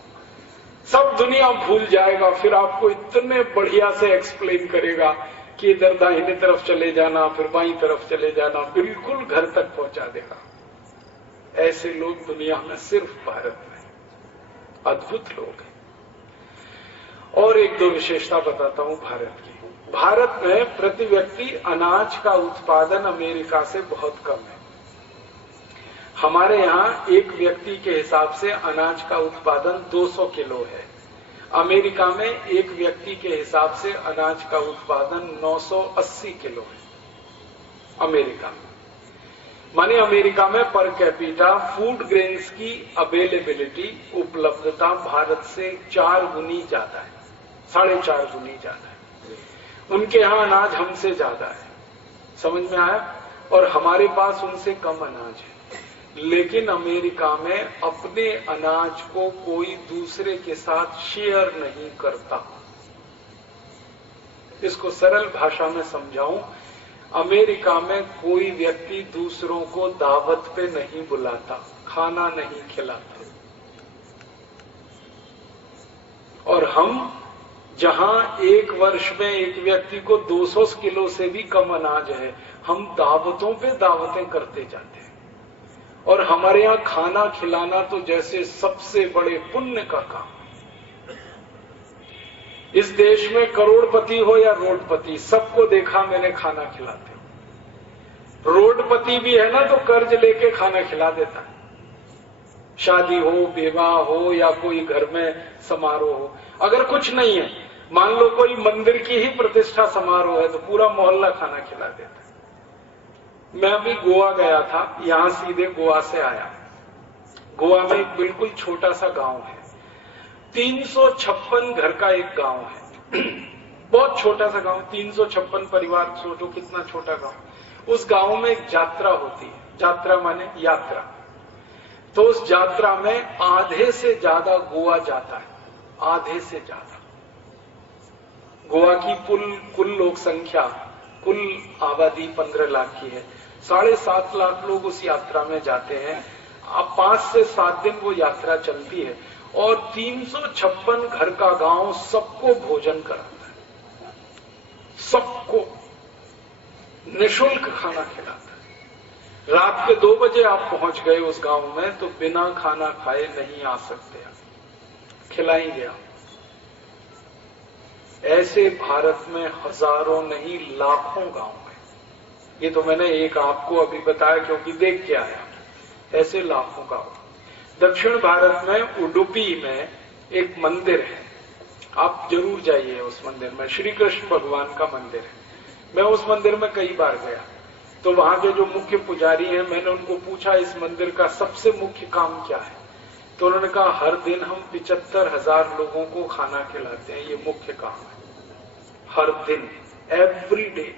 सब दुनिया भूल जाएगा, फिर आपको इतने बढ़िया से एक्सप्लेन करेगा कि इधर दाहिने तरफ चले जाना, फिर बाईं तरफ चले जाना, बिल्कुल घर तक पहुंचा देगा। ऐसे लोग दुनिया में सिर्फ भारत में, अद्भुत लोग हैं। और एक दो विशेषता बताता हूं भारत की। भारत में प्रति व्यक्ति अनाज का उत्पादन अमेरिका से बहुत कम है। हमारे यहाँ एक व्यक्ति के हिसाब से अनाज का उत्पादन 200 किलो है। अमेरिका में एक व्यक्ति के हिसाब से अनाज का उत्पादन 980 किलो है अमेरिका में। माने अमेरिका में पर कैपिटा फूड ग्रेन्स की अवेलेबिलिटी, उपलब्धता भारत से 4 गुनी ज्यादा है, 4.5 गुनी ज्यादा है। उनके यहाँ अनाज हमसे ज्यादा है, समझ में आया? और हमारे पास उनसे कम अनाज है। लेकिन अमेरिका में अपने अनाज को कोई दूसरे के साथ शेयर नहीं करता। इसको सरल भाषा में समझाऊं, अमेरिका में कोई व्यक्ति दूसरों को दावत पे नहीं बुलाता, खाना नहीं खिलाता। और हम जहां एक वर्ष में एक व्यक्ति को 200 किलो से भी कम अनाज है, हम दावतों पे दावतें करते जाते हैं। और हमारे यहाँ खाना खिलाना तो जैसे सबसे बड़े पुण्य का काम है। इस देश में करोड़पति हो या रोडपति, सबको देखा मैंने खाना खिलाते। रोडपति भी है ना तो कर्ज लेके खाना खिला देता है। शादी हो, विवाह हो या कोई घर में समारोह हो, अगर कुछ नहीं है, मान लो कोई मंदिर की ही प्रतिष्ठा समारोह है, तो पूरा मोहल्ला खाना खिला देता है। मैं अभी गोवा गया था, यहां सीधे गोवा से आया। गोवा में एक बिल्कुल छोटा सा गांव है, 356 घर का एक गांव है। बहुत छोटा सा गांव, 356 परिवार, सोचो कितना छोटा गांव। उस गांव में एक यात्रा होती है, यात्रा माने यात्रा। तो उस यात्रा में आधे से ज्यादा गोवा जाता है, आधे से ज्यादा। गोवा की कुल लोक संख्या, कुल आबादी 15 लाख की है। 7.5 लाख लोग उस यात्रा में जाते हैं। अब 5 से 7 दिन वो यात्रा चलती है और 356 घर का गांव सबको भोजन कराता है, सबको निःशुल्क खाना खिलाता है। रात के 2 बजे आप पहुंच गए उस गांव में तो बिना खाना खाए नहीं आ सकते, खिलाएंगे आप। ऐसे भारत में हजारों नहीं लाखों गांव हैं। ये तो मैंने एक आपको अभी बताया क्योंकि देख के आया, ऐसे लाखों गांव। दक्षिण भारत में उडुपी में एक मंदिर है, आप जरूर जाइए उस मंदिर में, श्री कृष्ण भगवान का मंदिर है। मैं उस मंदिर में कई बार गया, तो वहां के जो मुख्य पुजारी हैं, मैंने उनको पूछा इस मंदिर का सबसे मुख्य काम क्या है, तो उन्होंने कहा हर दिन हम 75,000 लोगों को खाना खिलाते हैं, ये मुख्य काम है। हर दिन, एवरी डे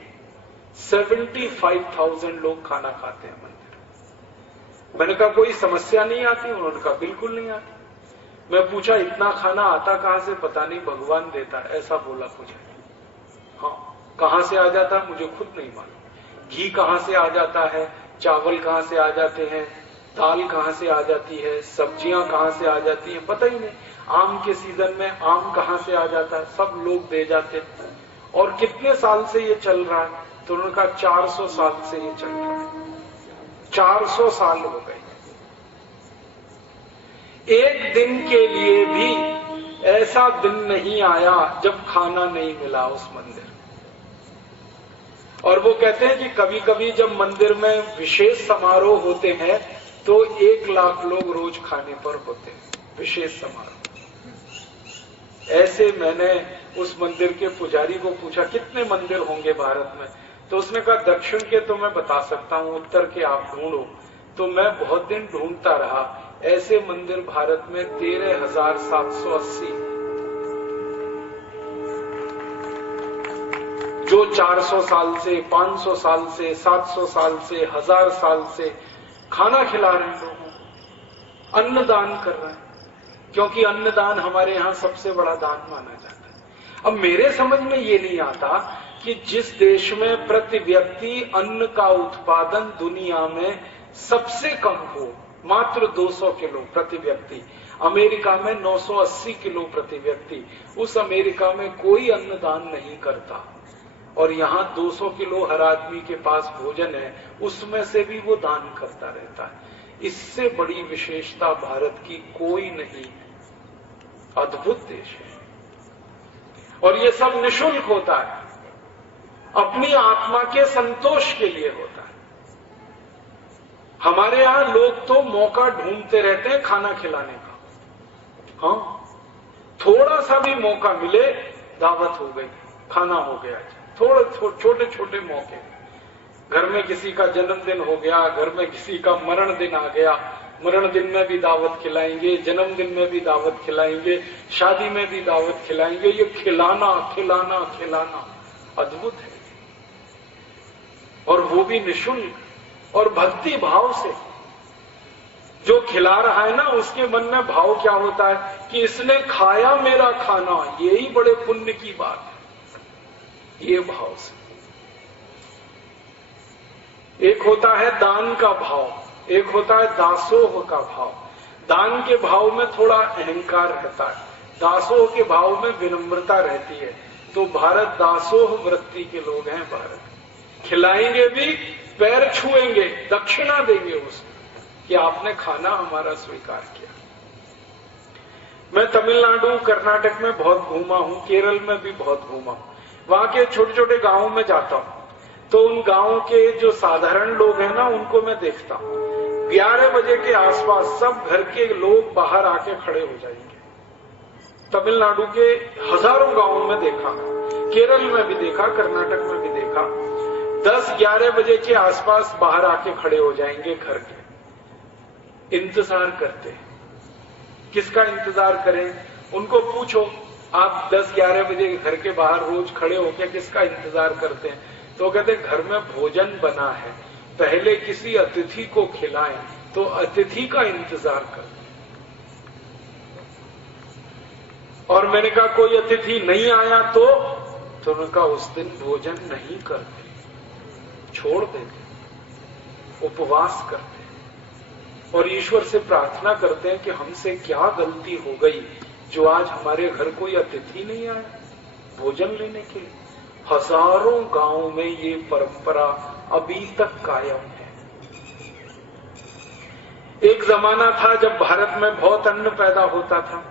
75,000 लोग खाना खाते हैं मंदिर। मैंने कहा कोई समस्या नहीं आती? उन्होंने कहा बिल्कुल नहीं आती। मैं पूछा इतना खाना आता कहां से? पता नहीं, भगवान देता, ऐसा बोला पुजारी। हाँ, कहां से आ जाता मुझे खुद नहीं मालूम। घी कहां से आ जाता है, चावल कहां से आ जाते हैं, दाल कहां से आ जाती है, सब्जियां कहां से आ जाती हैं, पता ही नहीं। आम के सीजन में आम कहां से आ जाता है, सब लोग दे जाते हैं। और कितने साल से ये चल रहा है? तो उन्होंने कहा 400 साल से ये चल रहा है। 400 साल हो गए। एक दिन के लिए भी ऐसा दिन नहीं आया जब खाना नहीं मिला उस मंदिर। और वो कहते हैं कि कभी कभी जब मंदिर में विशेष समारोह होते हैं तो 1 लाख लोग रोज खाने पर होते हैं, विशेष समारोह। ऐसे मैंने उस मंदिर के पुजारी को पूछा कितने मंदिर होंगे भारत में, तो उसने कहा दक्षिण के तो मैं बता सकता हूं, उत्तर के आप ढूंढो। तो मैं बहुत दिन ढूंढता रहा, ऐसे मंदिर भारत में 13,780 जो 400 साल से, 500 साल से, 700 साल से, 1000 साल से खाना खिला रहे हैं लोगों को, अन्नदान कर रहे हैं, क्योंकि अन्नदान हमारे यहां सबसे बड़ा दान माना जाता है। अब मेरे समझ में ये नहीं आता कि जिस देश में प्रति व्यक्ति अन्न का उत्पादन दुनिया में सबसे कम हो, मात्र 200 किलो प्रति व्यक्ति, अमेरिका में 980 किलो प्रति व्यक्ति, उस अमेरिका में कोई अन्नदान नहीं करता, और यहां 200 किलो हर आदमी के पास भोजन है, उसमें से भी वो दान करता रहता है। इससे बड़ी विशेषता भारत की कोई नहीं, अद्भुत देश है। और ये सब निःशुल्क होता है, अपनी आत्मा के संतोष के लिए होता है। हमारे यहां लोग तो मौका ढूंढते रहते हैं खाना खिलाने का। हाँ, थोड़ा सा भी मौका मिले, दावत हो गई, खाना हो गया, थोड़े छोटे छोटे मौके, घर में किसी का जन्मदिन हो गया, घर में किसी का मरण दिन आ गया, मरण दिन में भी दावत खिलाएंगे, जन्मदिन में भी दावत खिलाएंगे, शादी में भी दावत खिलाएंगे। ये खिलाना खिलाना खिलाना अद्भुत है, और वो भी निःशुल्क और भक्ति भाव से। जो खिला रहा है ना, उसके मन में भाव क्या होता है कि इसने खाया मेरा खाना, यही बड़े पुण्य की बात है। ये भाव से एक होता है दान का भाव, एक होता है दासोह का भाव। दान के भाव में थोड़ा अहंकार रहता है, दासोह के भाव में विनम्रता रहती है। तो भारत दासोह वृत्ति के लोग हैं। भारत खिलाएंगे भी, पैर छुएंगे, दक्षिणा देंगे उसको कि आपने खाना हमारा स्वीकार किया। मैं तमिलनाडु, कर्नाटक में बहुत घूमा हूं, केरल में भी बहुत घूमा हूं। वहां के छोटे छोटे गांवों में जाता हूं तो उन गांवों के जो साधारण लोग हैं ना, उनको मैं देखता हूं। 11 बजे के आसपास सब घर के लोग बाहर आके खड़े हो जाएंगे। तमिलनाडु के हजारों गांवों में देखा, केरल में भी देखा, कर्नाटक में भी देखा। 10-11 बजे के आसपास बाहर आके खड़े हो जाएंगे घर के, इंतजार करते हैं। किसका इंतजार करें? उनको पूछो आप 10-11 बजे घर के बाहर रोज खड़े होकर किसका इंतजार करते हैं? तो कहते घर में भोजन बना है, पहले किसी अतिथि को खिलाएं, तो अतिथि का इंतजार करते। और मैंने कहा कोई अतिथि नहीं आया तो उनका उस दिन भोजन नहीं करते, छोड़ देते, उपवास करते और ईश्वर से प्रार्थना करते हैं कि हमसे क्या गलती हो गई जो आज हमारे घर कोई अतिथि नहीं आया भोजन लेने के लिए। हजारों गांवों में ये परंपरा अभी तक कायम है। एक जमाना था जब भारत में बहुत अन्न पैदा होता था।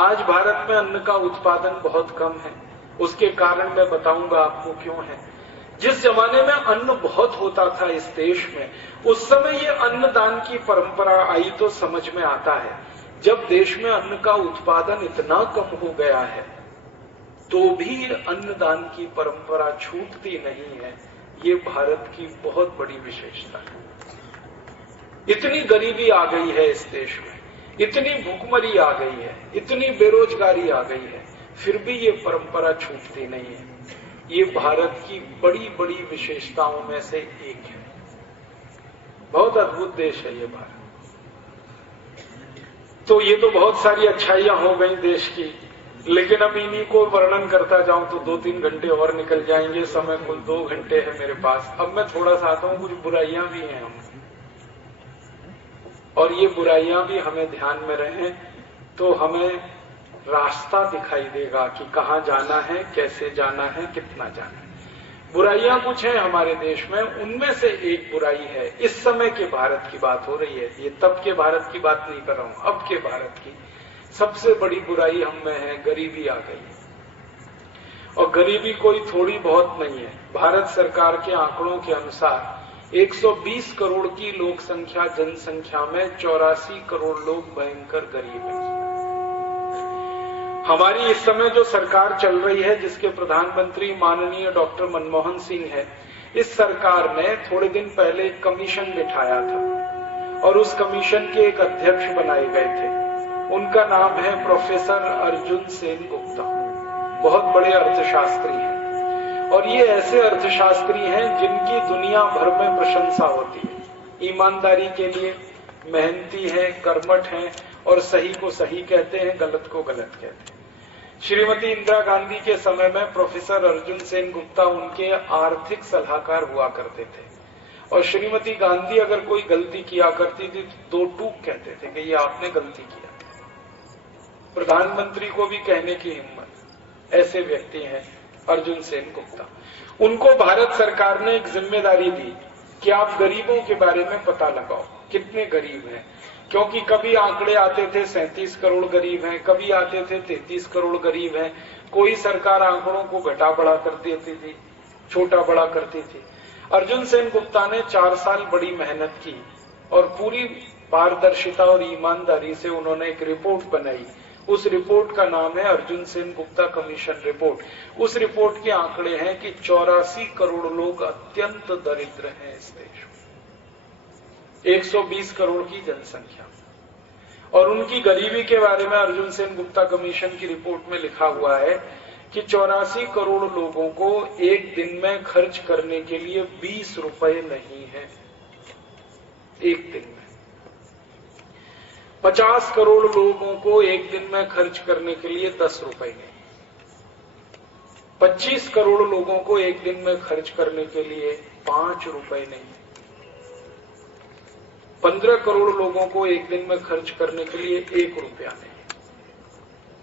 आज भारत में अन्न का उत्पादन बहुत कम है। उसके कारण मैं बताऊंगा आपको क्यों है। जिस जमाने में अन्न बहुत होता था इस देश में, उस समय ये अन्नदान की परंपरा आई तो समझ में आता है। जब देश में अन्न का उत्पादन इतना कम हो गया है तो भी अन्नदान की परंपरा छूटती नहीं है। ये भारत की बहुत बड़ी विशेषता है। इतनी गरीबी आ गई है इस देश में, इतनी भूखमरी आ गई है, इतनी बेरोजगारी आ गई है, फिर भी ये परंपरा छूटती नहीं है। ये भारत की बड़ी बड़ी विशेषताओं में से एक है। बहुत अद्भुत देश है ये भारत। तो ये तो बहुत सारी अच्छाइयां हो गई देश की, लेकिन अब इन्हीं को वर्णन करता जाऊं तो 2-3 घंटे और निकल जाएंगे। समय कुल 2 घंटे है मेरे पास। अब मैं थोड़ा सा आता हूं, कुछ बुराइयां भी हैं हम, और ये बुराइयां भी हमें ध्यान में रहें तो हमें रास्ता दिखाई देगा कि कहां जाना है, कैसे जाना है, कितना जाना है। बुराइयां कुछ हैं हमारे देश में, उनमें से एक बुराई है, इस समय के भारत की बात हो रही है, ये तब के भारत की बात नहीं कर रहा हूं, अब के भारत की सबसे बड़ी बुराई हम में है, गरीबी आ गई। और गरीबी कोई थोड़ी बहुत नहीं है। भारत सरकार के आंकड़ों के अनुसार 120 करोड़ की लोक संख्या, जनसंख्या में 84 करोड़ लोग भयंकर गरीब हैं। हमारी इस समय जो सरकार चल रही है, जिसके प्रधानमंत्री माननीय डॉक्टर मनमोहन सिंह है, इस सरकार ने थोड़े दिन पहले एक कमीशन बिठाया था और उस कमीशन के एक अध्यक्ष बनाए गए थे। उनका नाम है प्रोफेसर अर्जुन सेन गुप्ता। बहुत बड़े अर्थशास्त्री हैं और ये ऐसे अर्थशास्त्री हैं जिनकी दुनिया भर में प्रशंसा होती है। ईमानदारी के लिए मेहनती हैं, कर्मठ हैं और सही को सही कहते हैं, गलत को गलत कहते हैं। श्रीमती इंदिरा गांधी के समय में प्रोफेसर अर्जुन सेन गुप्ता उनके आर्थिक सलाहकार हुआ करते थे और श्रीमती गांधी अगर कोई गलती किया करती थी तो 2 टूक कहते थे कि ये आपने गलती किया। प्रधानमंत्री को भी कहने की हिम्मत। ऐसे व्यक्ति हैं अर्जुन सेन गुप्ता। उनको भारत सरकार ने एक जिम्मेदारी दी कि आप गरीबों के बारे में पता लगाओ, कितने गरीब हैं। क्योंकि कभी आंकड़े आते थे 37 करोड़ गरीब हैं, कभी आते थे 33 करोड़ गरीब हैं। कोई सरकार आंकड़ों को घटा बढ़ा कर देती थी, छोटा बड़ा करती थी। अर्जुन सेन गुप्ता ने 4 साल बड़ी मेहनत की और पूरी पारदर्शिता और ईमानदारी से उन्होंने एक रिपोर्ट बनाई। उस रिपोर्ट का नाम है अर्जुन सेन गुप्ता कमीशन रिपोर्ट। उस रिपोर्ट के आंकड़े हैं कि 84 करोड़ लोग अत्यंत दरिद्र हैं इस देश में, 120 करोड़ की जनसंख्या। और उनकी गरीबी के बारे में अर्जुन सेन गुप्ता कमीशन की रिपोर्ट में लिखा हुआ है कि 84 करोड़ लोगों को एक दिन में खर्च करने के लिए 20 रुपए नहीं है। एक दिन में 50 करोड़ लोगों को एक दिन में खर्च करने के लिए 10 रुपए नहीं, 25 करोड़ लोगों को एक दिन में खर्च करने के लिए 5 रुपए नहीं, 15 करोड़ लोगों को एक दिन में खर्च करने के लिए 1 रुपया नहीं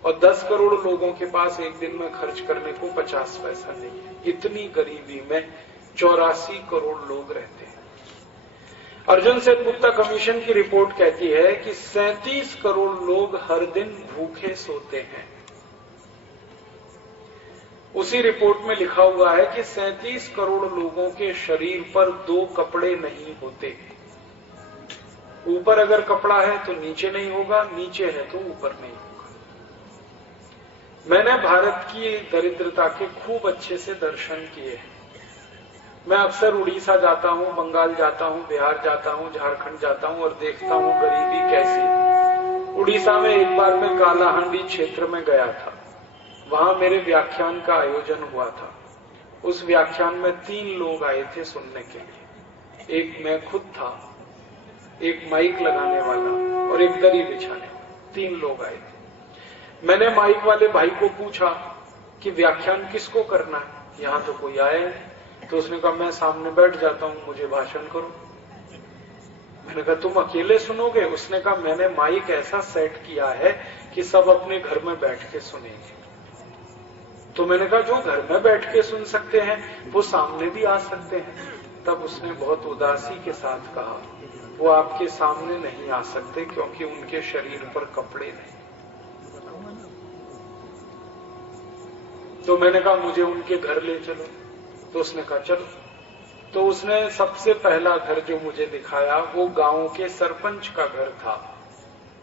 और 10 करोड़ लोगों के पास एक दिन में खर्च करने को 50 पैसा नहीं है। इतनी गरीबी में 84 करोड़ लोग रहते हैं। अर्जुन सेन गुप्ता कमीशन की रिपोर्ट कहती है कि 37 करोड़ लोग हर दिन भूखे सोते हैं। उसी रिपोर्ट में लिखा हुआ है कि 37 करोड़ लोगों के शरीर पर 2 कपड़े नहीं होते। ऊपर अगर कपड़ा है तो नीचे नहीं होगा, नीचे है तो ऊपर नहीं होगा। मैंने भारत की दरिद्रता के खूब अच्छे से दर्शन किए हैं। मैं अक्सर उड़ीसा जाता हूं, बंगाल जाता हूं, बिहार जाता हूं, झारखंड जाता हूं और देखता हूं गरीबी कैसी। उड़ीसा में एक बार मैं कालाहांडी क्षेत्र में गया था। वहां मेरे व्याख्यान का आयोजन हुआ था। उस व्याख्यान में 3 लोग आए थे सुनने के लिए। एक मैं खुद था, एक माइक लगाने वाला और एक दरी बिछाने वाला। 3 लोग आए थे। मैंने माइक वाले भाई को पूछा कि व्याख्यान किसको करना है, यहां तो कोई आया नहीं। तो उसने कहा मैं सामने बैठ जाता हूं, मुझे भाषण करो। मैंने कहा तुम अकेले सुनोगे? उसने कहा मैंने माइक ऐसा सेट किया है कि सब अपने घर में बैठ के सुनेंगे। तो मैंने कहा जो घर में बैठ के सुन सकते हैं वो सामने भी आ सकते हैं। तब उसने बहुत उदासी के साथ कहा वो आपके सामने नहीं आ सकते क्योंकि उनके शरीर पर कपड़े नहीं। तो मैंने कहा मुझे उनके घर ले चलो। तो उसने कहा चलो। तो उसने सबसे पहला घर जो मुझे दिखाया वो गांव के सरपंच का घर था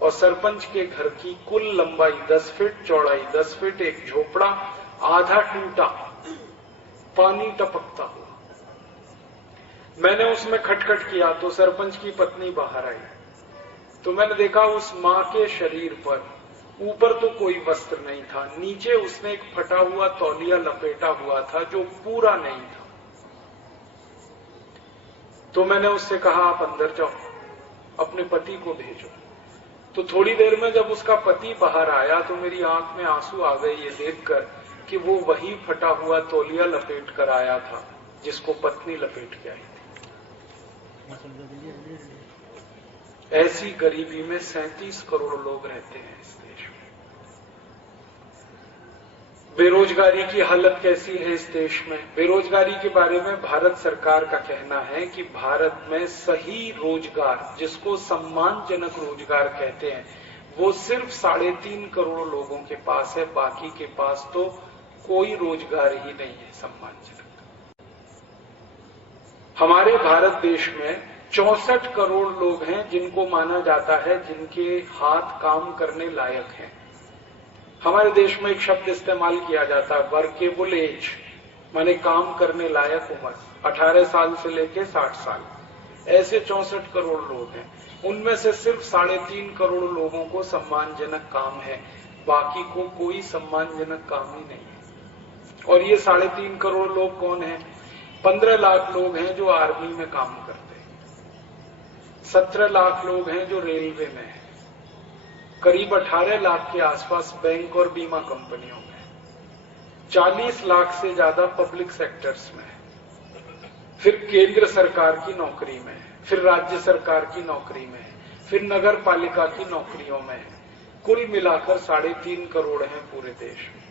और सरपंच के घर की कुल लंबाई 10 फीट, चौड़ाई 10 फीट, एक झोपड़ा, आधा टूटा, पानी टपकता हुआ। मैंने उसमें खटखट किया तो सरपंच की पत्नी बाहर आई। तो मैंने देखा उस मां के शरीर पर ऊपर तो कोई वस्त्र नहीं था, नीचे उसने एक फटा हुआ तौलिया लपेटा हुआ था जो पूरा नहीं था। तो मैंने उससे कहा, आप अंदर जाओ, अपने पति को भेजो। तो थोड़ी देर में जब उसका पति बाहर आया तो मेरी आंख में आंसू आ गए ये देखकर कि वो वही फटा हुआ तौलिया लपेट कर आया था जिसको पत्नी लपेट के आई थी। ऐसी गरीबी में 37 करोड़ लोग रहते हैं इस देश में। बेरोजगारी की हालत कैसी है इस देश में? बेरोजगारी के बारे में भारत सरकार का कहना है कि भारत में सही रोजगार, जिसको सम्मानजनक रोजगार कहते हैं, वो सिर्फ 3.5 करोड़ लोगों के पास है, बाकी के पास तो कोई रोजगार ही नहीं है सम्मानजनक। हमारे भारत देश में 64 करोड़ लोग हैं जिनको माना जाता है जिनके हाथ काम करने लायक हैं। हमारे देश में एक शब्द इस्तेमाल किया जाता है, वर्केबल एज, माने काम करने लायक उम्र, 18 साल से लेके 60 साल। ऐसे 64 करोड़ लोग हैं। उनमें से सिर्फ 3.5 करोड़ लोगों को सम्मानजनक काम है, बाकी को कोई सम्मानजनक काम ही नहीं है। और ये 3.5 करोड़ लोग कौन हैं? 15 लाख लोग हैं जो आर्मी में काम करते हैं, 17 लाख लोग हैं जो रेलवे में हैं, करीब 18 लाख के आसपास बैंक और बीमा कंपनियों में, 40 लाख से ज्यादा पब्लिक सेक्टर्स में, फिर केंद्र सरकार की नौकरी में, फिर राज्य सरकार की नौकरी में, फिर नगर पालिका की नौकरियों में। कुल मिलाकर 3.5 करोड़ हैं पूरे देश में।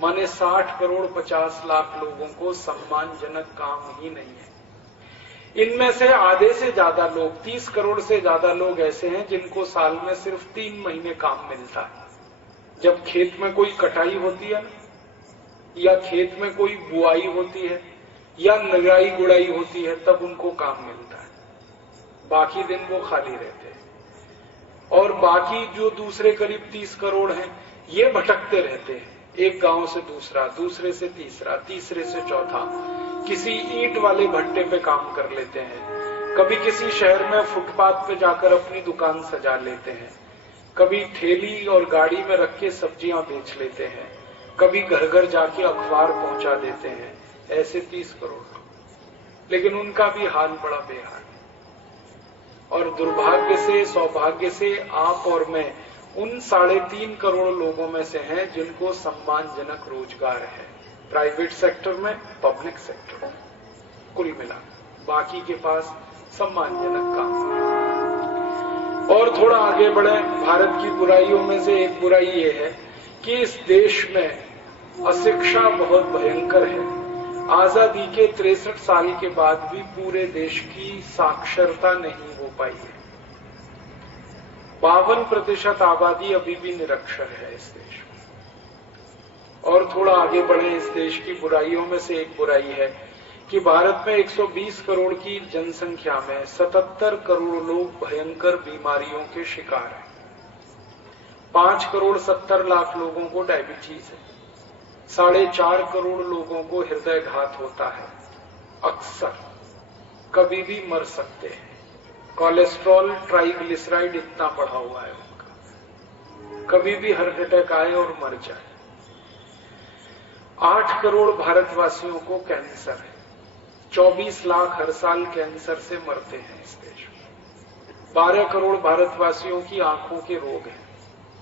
माने 60 करोड़ 50 लाख लोगों को सम्मानजनक काम ही नहीं है। इनमें से आधे से ज्यादा लोग, 30 करोड़ से ज्यादा लोग ऐसे हैं जिनको साल में सिर्फ 3 महीने काम मिलता है। जब खेत में कोई कटाई होती है या खेत में कोई बुआई होती है या निराई गुड़ाई होती है, तब उनको काम मिलता है। बाकी दिन वो खाली रहते हैं। और बाकी जो दूसरे करीब 30 करोड़ हैं, ये भटकते रहते हैं, एक गांव से दूसरा, दूसरे से तीसरा, तीसरे से चौथा। किसी ईंट वाले भट्टे पे काम कर लेते हैं, कभी किसी शहर में फुटपाथ पे जाकर अपनी दुकान सजा लेते हैं, कभी ठेली और गाड़ी में रख के सब्जियां बेच लेते हैं, कभी घर घर जाके अखबार पहुंचा देते हैं। ऐसे 30 करोड़ लोग, लेकिन उनका भी हाल बड़ा बेहाल है। और दुर्भाग्य से, सौभाग्य से आप और मैं उन 3.5 करोड़ लोगों में से हैं जिनको सम्मानजनक रोजगार है, प्राइवेट सेक्टर में, पब्लिक सेक्टर में, कुल मिला। बाकी के पास सम्मानजनक काम। और थोड़ा आगे बढ़े, भारत की बुराइयों में से एक बुराई ये है कि इस देश में अशिक्षा बहुत भयंकर है। आजादी के 63 साल के बाद भी पूरे देश की साक्षरता नहीं हो पाई है। 52% आबादी अभी भी निरक्षर है इस देश में। और थोड़ा आगे बढ़े, इस देश की बुराइयों में से एक बुराई है कि भारत में 120 करोड़ की जनसंख्या में 77 करोड़ लोग भयंकर बीमारियों के शिकार हैं। 5 करोड़ 70 लाख लोगों को डायबिटीज है, 4.5 करोड़ लोगों को हृदयघात होता है, अक्सर कभी भी मर सकते हैं। कोलेस्ट्रॉल, ट्राइग्लिसराइड इतना बढ़ा हुआ है उनका, कभी भी हार्ट अटैक आए और मर जाए। 8 करोड़ भारतवासियों को कैंसर है, 24 लाख हर साल कैंसर से मरते हैं इस देश में। 12 करोड़ भारतवासियों की आंखों के रोग हैं,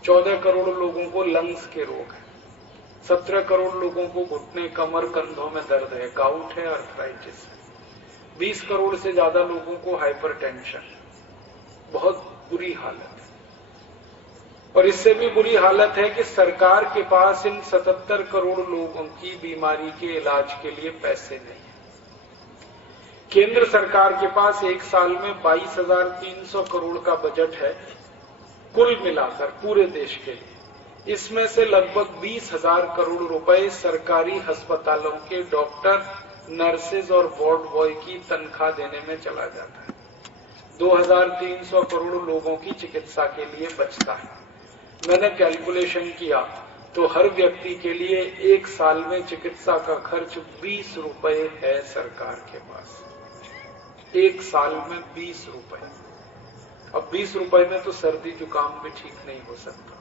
14 करोड़ लोगों को लंग्स के रोग हैं, 17 करोड़ लोगों को घुटने, कमर, कंधों में दर्द है, गाउट है, आर्थराइटिस है। 20 करोड़ से ज्यादा लोगों को हाइपरटेंशन, बहुत बुरी हालत है। और इससे भी बुरी हालत है कि सरकार के पास इन 77 करोड़ लोगों की बीमारी के इलाज के लिए पैसे नहीं है। केंद्र सरकार के पास एक साल में 22,300 करोड़ का बजट है कुल मिलाकर पूरे देश के लिए। इसमें से लगभग 20,000 करोड़ रुपए सरकारी अस्पतालों के डॉक्टर, नर्सेज और वार्ड बॉय की तनख्वाह देने में चला जाता है। 2,300 करोड़ लोगों की चिकित्सा के लिए बचता है। मैंने कैलकुलेशन किया तो हर व्यक्ति के लिए 1 साल में चिकित्सा का खर्च 20 रुपए है सरकार के पास। 1 साल में 20 रुपए। अब 20 रुपए में तो सर्दी जुकाम भी ठीक नहीं हो सकता।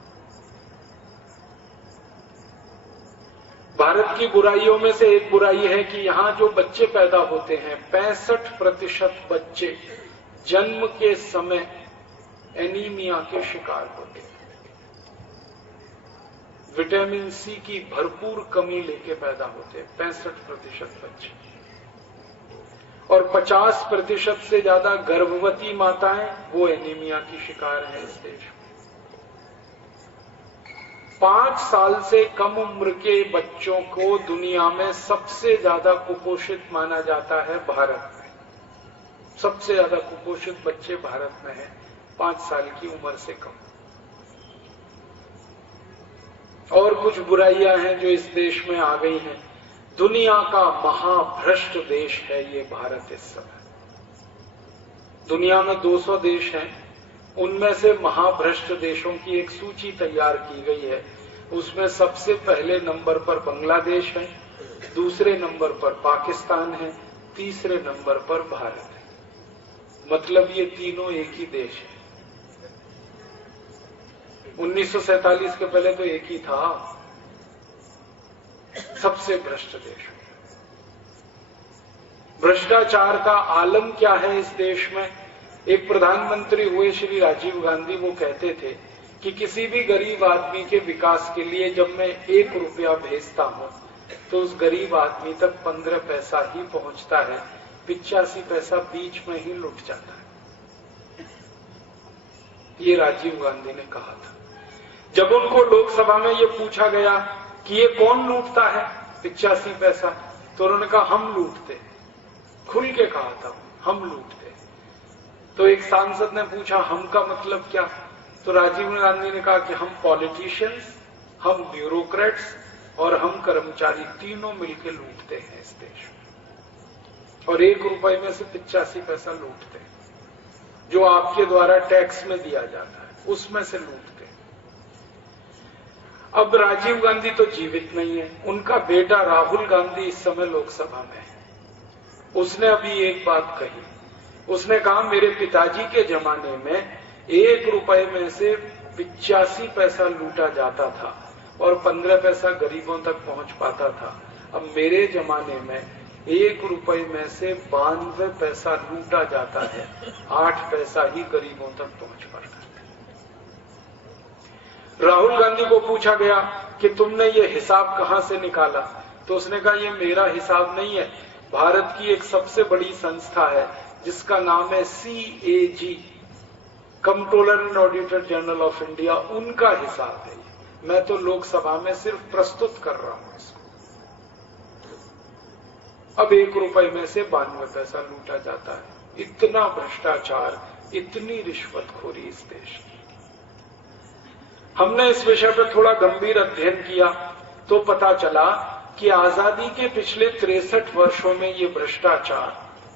भारत की बुराइयों में से एक बुराई है कि यहां जो बच्चे पैदा होते हैं 65% बच्चे जन्म के समय एनीमिया के शिकार होते हैं। विटामिन सी की भरपूर कमी लेके पैदा होते हैं 65% बच्चे, और 50% से ज्यादा गर्भवती माताएं वो एनीमिया की शिकार हैं इस देश में। 5 साल से कम उम्र के बच्चों को दुनिया में सबसे ज्यादा कुपोषित माना जाता है भारत में। सबसे ज्यादा कुपोषित बच्चे भारत में हैं 5 साल की उम्र से कम। और कुछ बुराइयां हैं जो इस देश में आ गई हैं। दुनिया का महाभ्रष्ट देश है ये भारत इस समय। दुनिया में 200 देश हैं, उनमें से महाभ्रष्ट देशों की एक सूची तैयार की गई है। उसमें सबसे पहले नंबर पर बांग्लादेश है, दूसरे नंबर पर पाकिस्तान है, तीसरे नंबर पर भारत है। मतलब ये तीनों एक ही देश है। 1947 के पहले तो एक ही था, सबसे भ्रष्ट देश। भ्रष्टाचार का आलम क्या है इस देश में? एक प्रधानमंत्री हुए श्री राजीव गांधी, वो कहते थे कि किसी भी गरीब आदमी के विकास के लिए जब मैं 1 रुपया भेजता हूं तो उस गरीब आदमी तक 15 पैसा ही पहुंचता है, 85 पैसा बीच में ही लुट जाता है। ये राजीव गांधी ने कहा था। जब उनको लोकसभा में ये पूछा गया कि ये कौन लूटता है 85 पैसा, तो उन्होंने कहा हम लूटते। खुल के कहा था, हम लूटते। तो एक सांसद ने पूछा हम का मतलब क्या? तो राजीव गांधी ने कहा कि हम पॉलिटिशियंस, हम ब्यूरोक्रेट्स और हम कर्मचारी तीनों मिलकर लूटते हैं इस देश में। और 1 रुपए में से 85 पैसा लूटते हैं, जो आपके द्वारा टैक्स में दिया जाता है उसमें से लूटते। अब राजीव गांधी तो जीवित नहीं है, उनका बेटा राहुल गांधी इस समय लोकसभा में है। उसने अभी एक बात कही, उसने कहा मेरे पिताजी के जमाने में 1 रुपए में से 85 पैसा लूटा जाता था और 15 पैसा गरीबों तक पहुंच पाता था। अब मेरे जमाने में 1 रुपए में से 92 पैसा लूटा जाता है, 8 पैसा ही गरीबों तक पहुंच पाता है। राहुल गांधी को पूछा गया कि तुमने ये हिसाब कहां से निकाला? तो उसने कहा ये मेरा हिसाब नहीं है, भारत की एक सबसे बड़ी संस्था है जिसका नाम है CAG, controller and auditor general of India, उनका हिसाब है। मैं तो लोकसभा में सिर्फ प्रस्तुत कर रहा हूं इसको। अब 1 रुपए में से 92 पैसा लूटा जाता है। इतना भ्रष्टाचार, इतनी रिश्वतखोरी इस देश की। हमने इस विषय पर थोड़ा गंभीर अध्ययन किया तो पता चला कि आजादी के पिछले 63 वर्षों में ये भ्रष्टाचार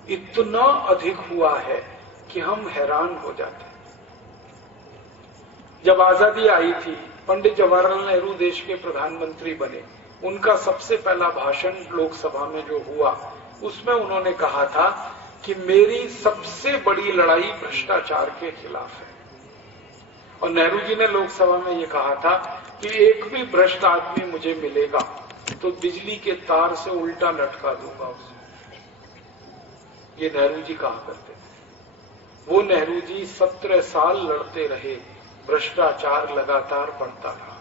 इतना अधिक हुआ है कि हम हैरान हो जाते हैं। जब आजादी आई थी, पंडित जवाहरलाल नेहरू देश के प्रधानमंत्री बने। उनका सबसे पहला भाषण लोकसभा में जो हुआ, उसमें उन्होंने कहा था कि मेरी सबसे बड़ी लड़ाई भ्रष्टाचार के खिलाफ है। और नेहरू जी ने लोकसभा में ये कहा था कि एक भी भ्रष्ट आदमी मुझे मिलेगा तो बिजली के तार से उल्टा लटका दूंगा उसे। ये नेहरू जी कहा करते थे। वो नेहरू जी 17 साल लड़ते रहे, भ्रष्टाचार लगातार बढ़ता रहा।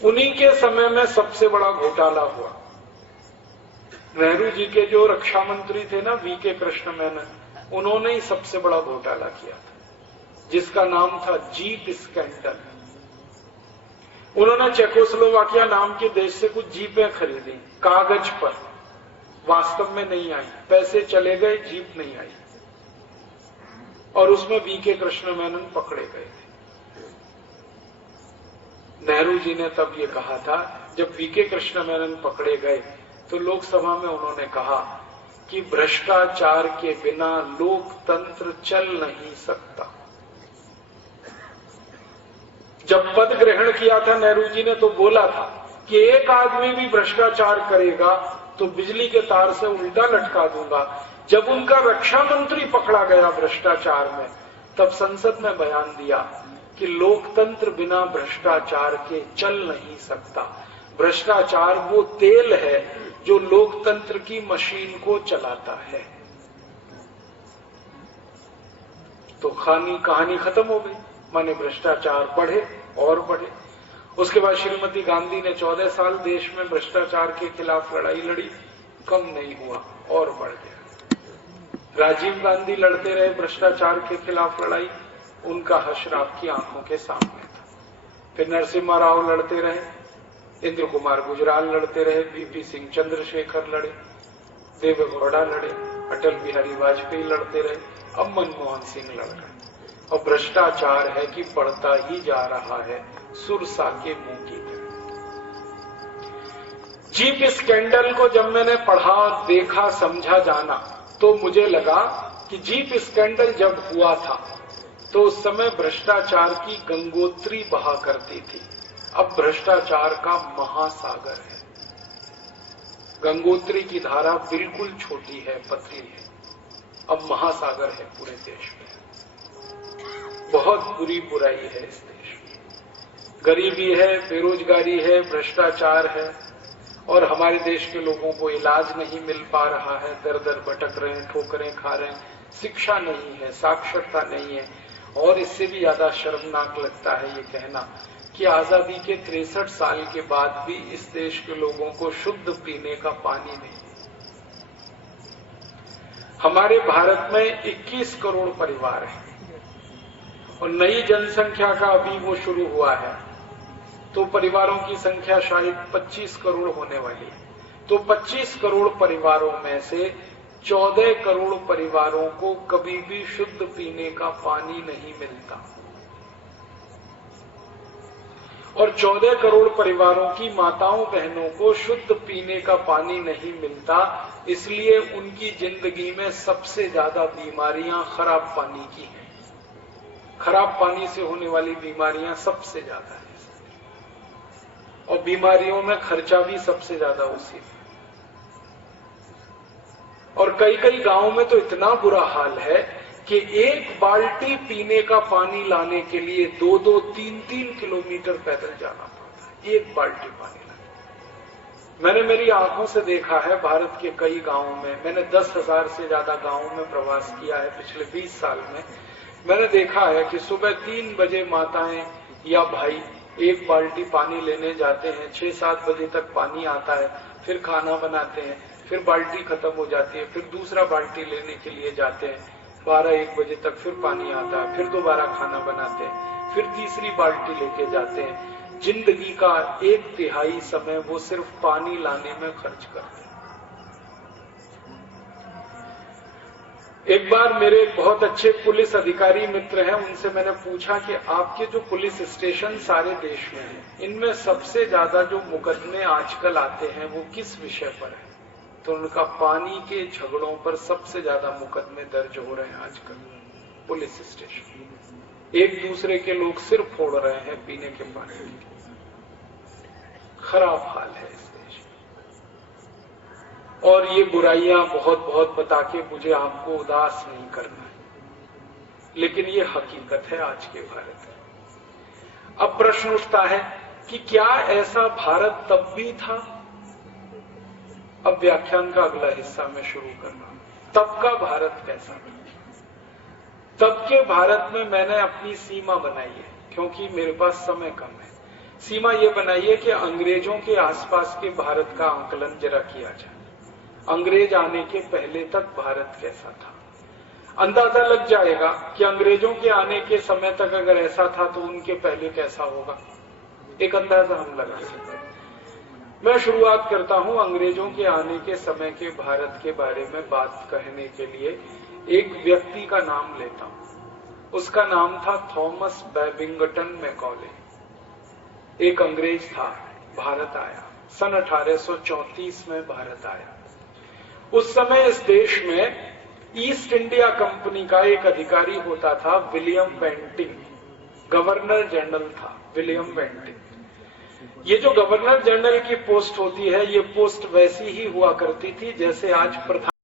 उन्हीं के समय में सबसे बड़ा घोटाला हुआ। नेहरू जी के जो रक्षा मंत्री थे ना, VK कृष्ण मेनन, उन्होंने ही सबसे बड़ा घोटाला किया था, जिसका नाम था जीप स्कैंडल। उन्होंने चेकोस्लोवाकिया नाम के देश से कुछ जीपें खरीदी, कागज पर, वास्तव में नहीं आई। पैसे चले गए, जीप नहीं आई। और उसमें VK कृष्ण मेनन पकड़े गए थे। नेहरू जी ने तब ये कहा था, जब VK कृष्ण मेनन पकड़े गए तो लोकसभा में उन्होंने कहा कि भ्रष्टाचार के बिना लोकतंत्र चल नहीं सकता। जब पद ग्रहण किया था नेहरू जी ने तो बोला था कि एक आदमी भी भ्रष्टाचार करेगा तो बिजली के तार से उल्टा लटका दूंगा। जब उनका रक्षा मंत्री पकड़ा गया भ्रष्टाचार में, तब संसद में बयान दिया कि लोकतंत्र बिना भ्रष्टाचार के चल नहीं सकता। भ्रष्टाचार वो तेल है जो लोकतंत्र की मशीन को चलाता है। तो कहानी खत्म हो गई, माने भ्रष्टाचार बढ़े और बढ़े। उसके बाद श्रीमती गांधी ने 14 साल देश में भ्रष्टाचार के खिलाफ लड़ाई लड़ी, कम नहीं हुआ और बढ़ गया। राजीव गांधी लड़ते रहे भ्रष्टाचार के खिलाफ लड़ाई, उनका हश्र आपकी आंखों के सामने था। फिर नरसिम्हा राव लड़ते रहे, इंद्र कुमार गुजराल लड़ते रहे, वीपी सिंह चंद्रशेखर लड़े, देवेगौड़ा लड़े, अटल बिहारी वाजपेयी लड़ते रहे, अब मनमोहन सिंह लड़ रहे। और भ्रष्टाचार है कि बढ़ता ही जा रहा है, सुरसा के मुंह की तरह। जीप स्कैंडल को जब मैंने पढ़ा, देखा, समझा, जाना, तो मुझे लगा कि जीप स्कैंडल जब हुआ था तो उस समय भ्रष्टाचार की गंगोत्री बहा करती थी। अब भ्रष्टाचार का महासागर है। गंगोत्री की धारा बिल्कुल छोटी है, पतली है, अब महासागर है पूरे देश में। बहुत बुरी बुराई है इस देश में, गरीबी है, बेरोजगारी है, भ्रष्टाचार है, और हमारे देश के लोगों को इलाज नहीं मिल पा रहा है, दर दर भटक रहे हैं, ठोकरें खा रहे हैं, शिक्षा नहीं है, साक्षरता नहीं है। और इससे भी ज्यादा शर्मनाक लगता है ये कहना कि आजादी के 63 साल के बाद भी इस देश के लोगों को शुद्ध पीने का पानी नहीं। हमारे भारत में 21 करोड़ परिवार हैं और नई जनसंख्या का अभी वो शुरू हुआ है, तो परिवारों की संख्या शायद 25 करोड़ होने वाली है। तो 25 करोड़ परिवारों में से 14 करोड़ परिवारों को कभी भी शुद्ध पीने का पानी नहीं मिलता, और 14 करोड़ परिवारों की माताओं बहनों को शुद्ध पीने का पानी नहीं मिलता। इसलिए उनकी जिंदगी में सबसे ज्यादा बीमारियां खराब पानी की हैं। खराब पानी से होने वाली बीमारियां सबसे ज्यादा है, और बीमारियों में खर्चा भी सबसे ज्यादा उसी में। और कई कई गांवों में तो इतना बुरा हाल है कि एक बाल्टी पीने का पानी लाने के लिए 2-2, 3-3 किलोमीटर पैदल जाना पड़ता है, एक बाल्टी पानी लाने। मैंने मेरी आंखों से देखा है भारत के कई गांवों में, मैंने 10,000 से ज्यादा गांवों में प्रवास किया है पिछले 20 साल में। मैंने देखा है कि सुबह 3 बजे माताएं या भाई एक बाल्टी पानी लेने जाते हैं, 6-7 बजे तक पानी आता है, फिर खाना बनाते हैं, फिर बाल्टी खत्म हो जाती है, फिर दूसरा बाल्टी लेने के लिए जाते हैं, 12-1 बजे तक फिर पानी आता है, फिर दोबारा खाना बनाते हैं, फिर तीसरी बाल्टी लेके जाते हैं। जिंदगी का 1/3 समय वो सिर्फ पानी लाने में खर्च करते हैं। एक बार मेरे बहुत अच्छे पुलिस अधिकारी मित्र हैं, उनसे मैंने पूछा कि आपके जो पुलिस स्टेशन सारे देश में हैं, इनमें सबसे ज्यादा जो मुकदमे आजकल आते हैं वो किस विषय पर है? तो उनका पानी के झगड़ों पर सबसे ज्यादा मुकदमे दर्ज हो रहे हैं आजकल पुलिस स्टेशन। एक दूसरे के लोग सिर फोड़ रहे हैं पीने के पानी के। खराब हाल है इस देश में। और ये बुराइयां बहुत बहुत बता के मुझे आपको उदास नहीं करना है, लेकिन ये हकीकत है आज के भारत में। अब प्रश्न उठता है कि क्या ऐसा भारत तब भी था? अब व्याख्यान का अगला हिस्सा मैं शुरू कर रहा हूं। तब का भारत कैसा था? तब के भारत में मैंने अपनी सीमा बनाई है, क्योंकि मेरे पास समय कम है। सीमा यह बनाई है कि अंग्रेजों के आसपास के भारत का आकलन जरा किया जाए। अंग्रेज आने के पहले तक भारत कैसा था? अंदाजा लग जाएगा कि अंग्रेजों के आने के समय तक अगर ऐसा था तो उनके पहले कैसा होगा, एक अंदाजा हम लगा सकते हैं। मैं शुरुआत करता हूं अंग्रेजों के आने के समय के भारत के बारे में बात कहने के लिए एक व्यक्ति का नाम लेता हूं। उसका नाम था थॉमस बैबिंगटन मैकॉले। एक अंग्रेज था, भारत आया, सन 1834 में भारत आया। उस समय इस देश में ईस्ट इंडिया कंपनी का एक अधिकारी होता था, विलियम बेंटिंग। गवर्नर जनरल था, विलियम बेंटिक। ये जो गवर्नर जनरल की पोस्ट होती है, ये पोस्ट वैसी ही हुआ करती थी जैसे आज प्रधान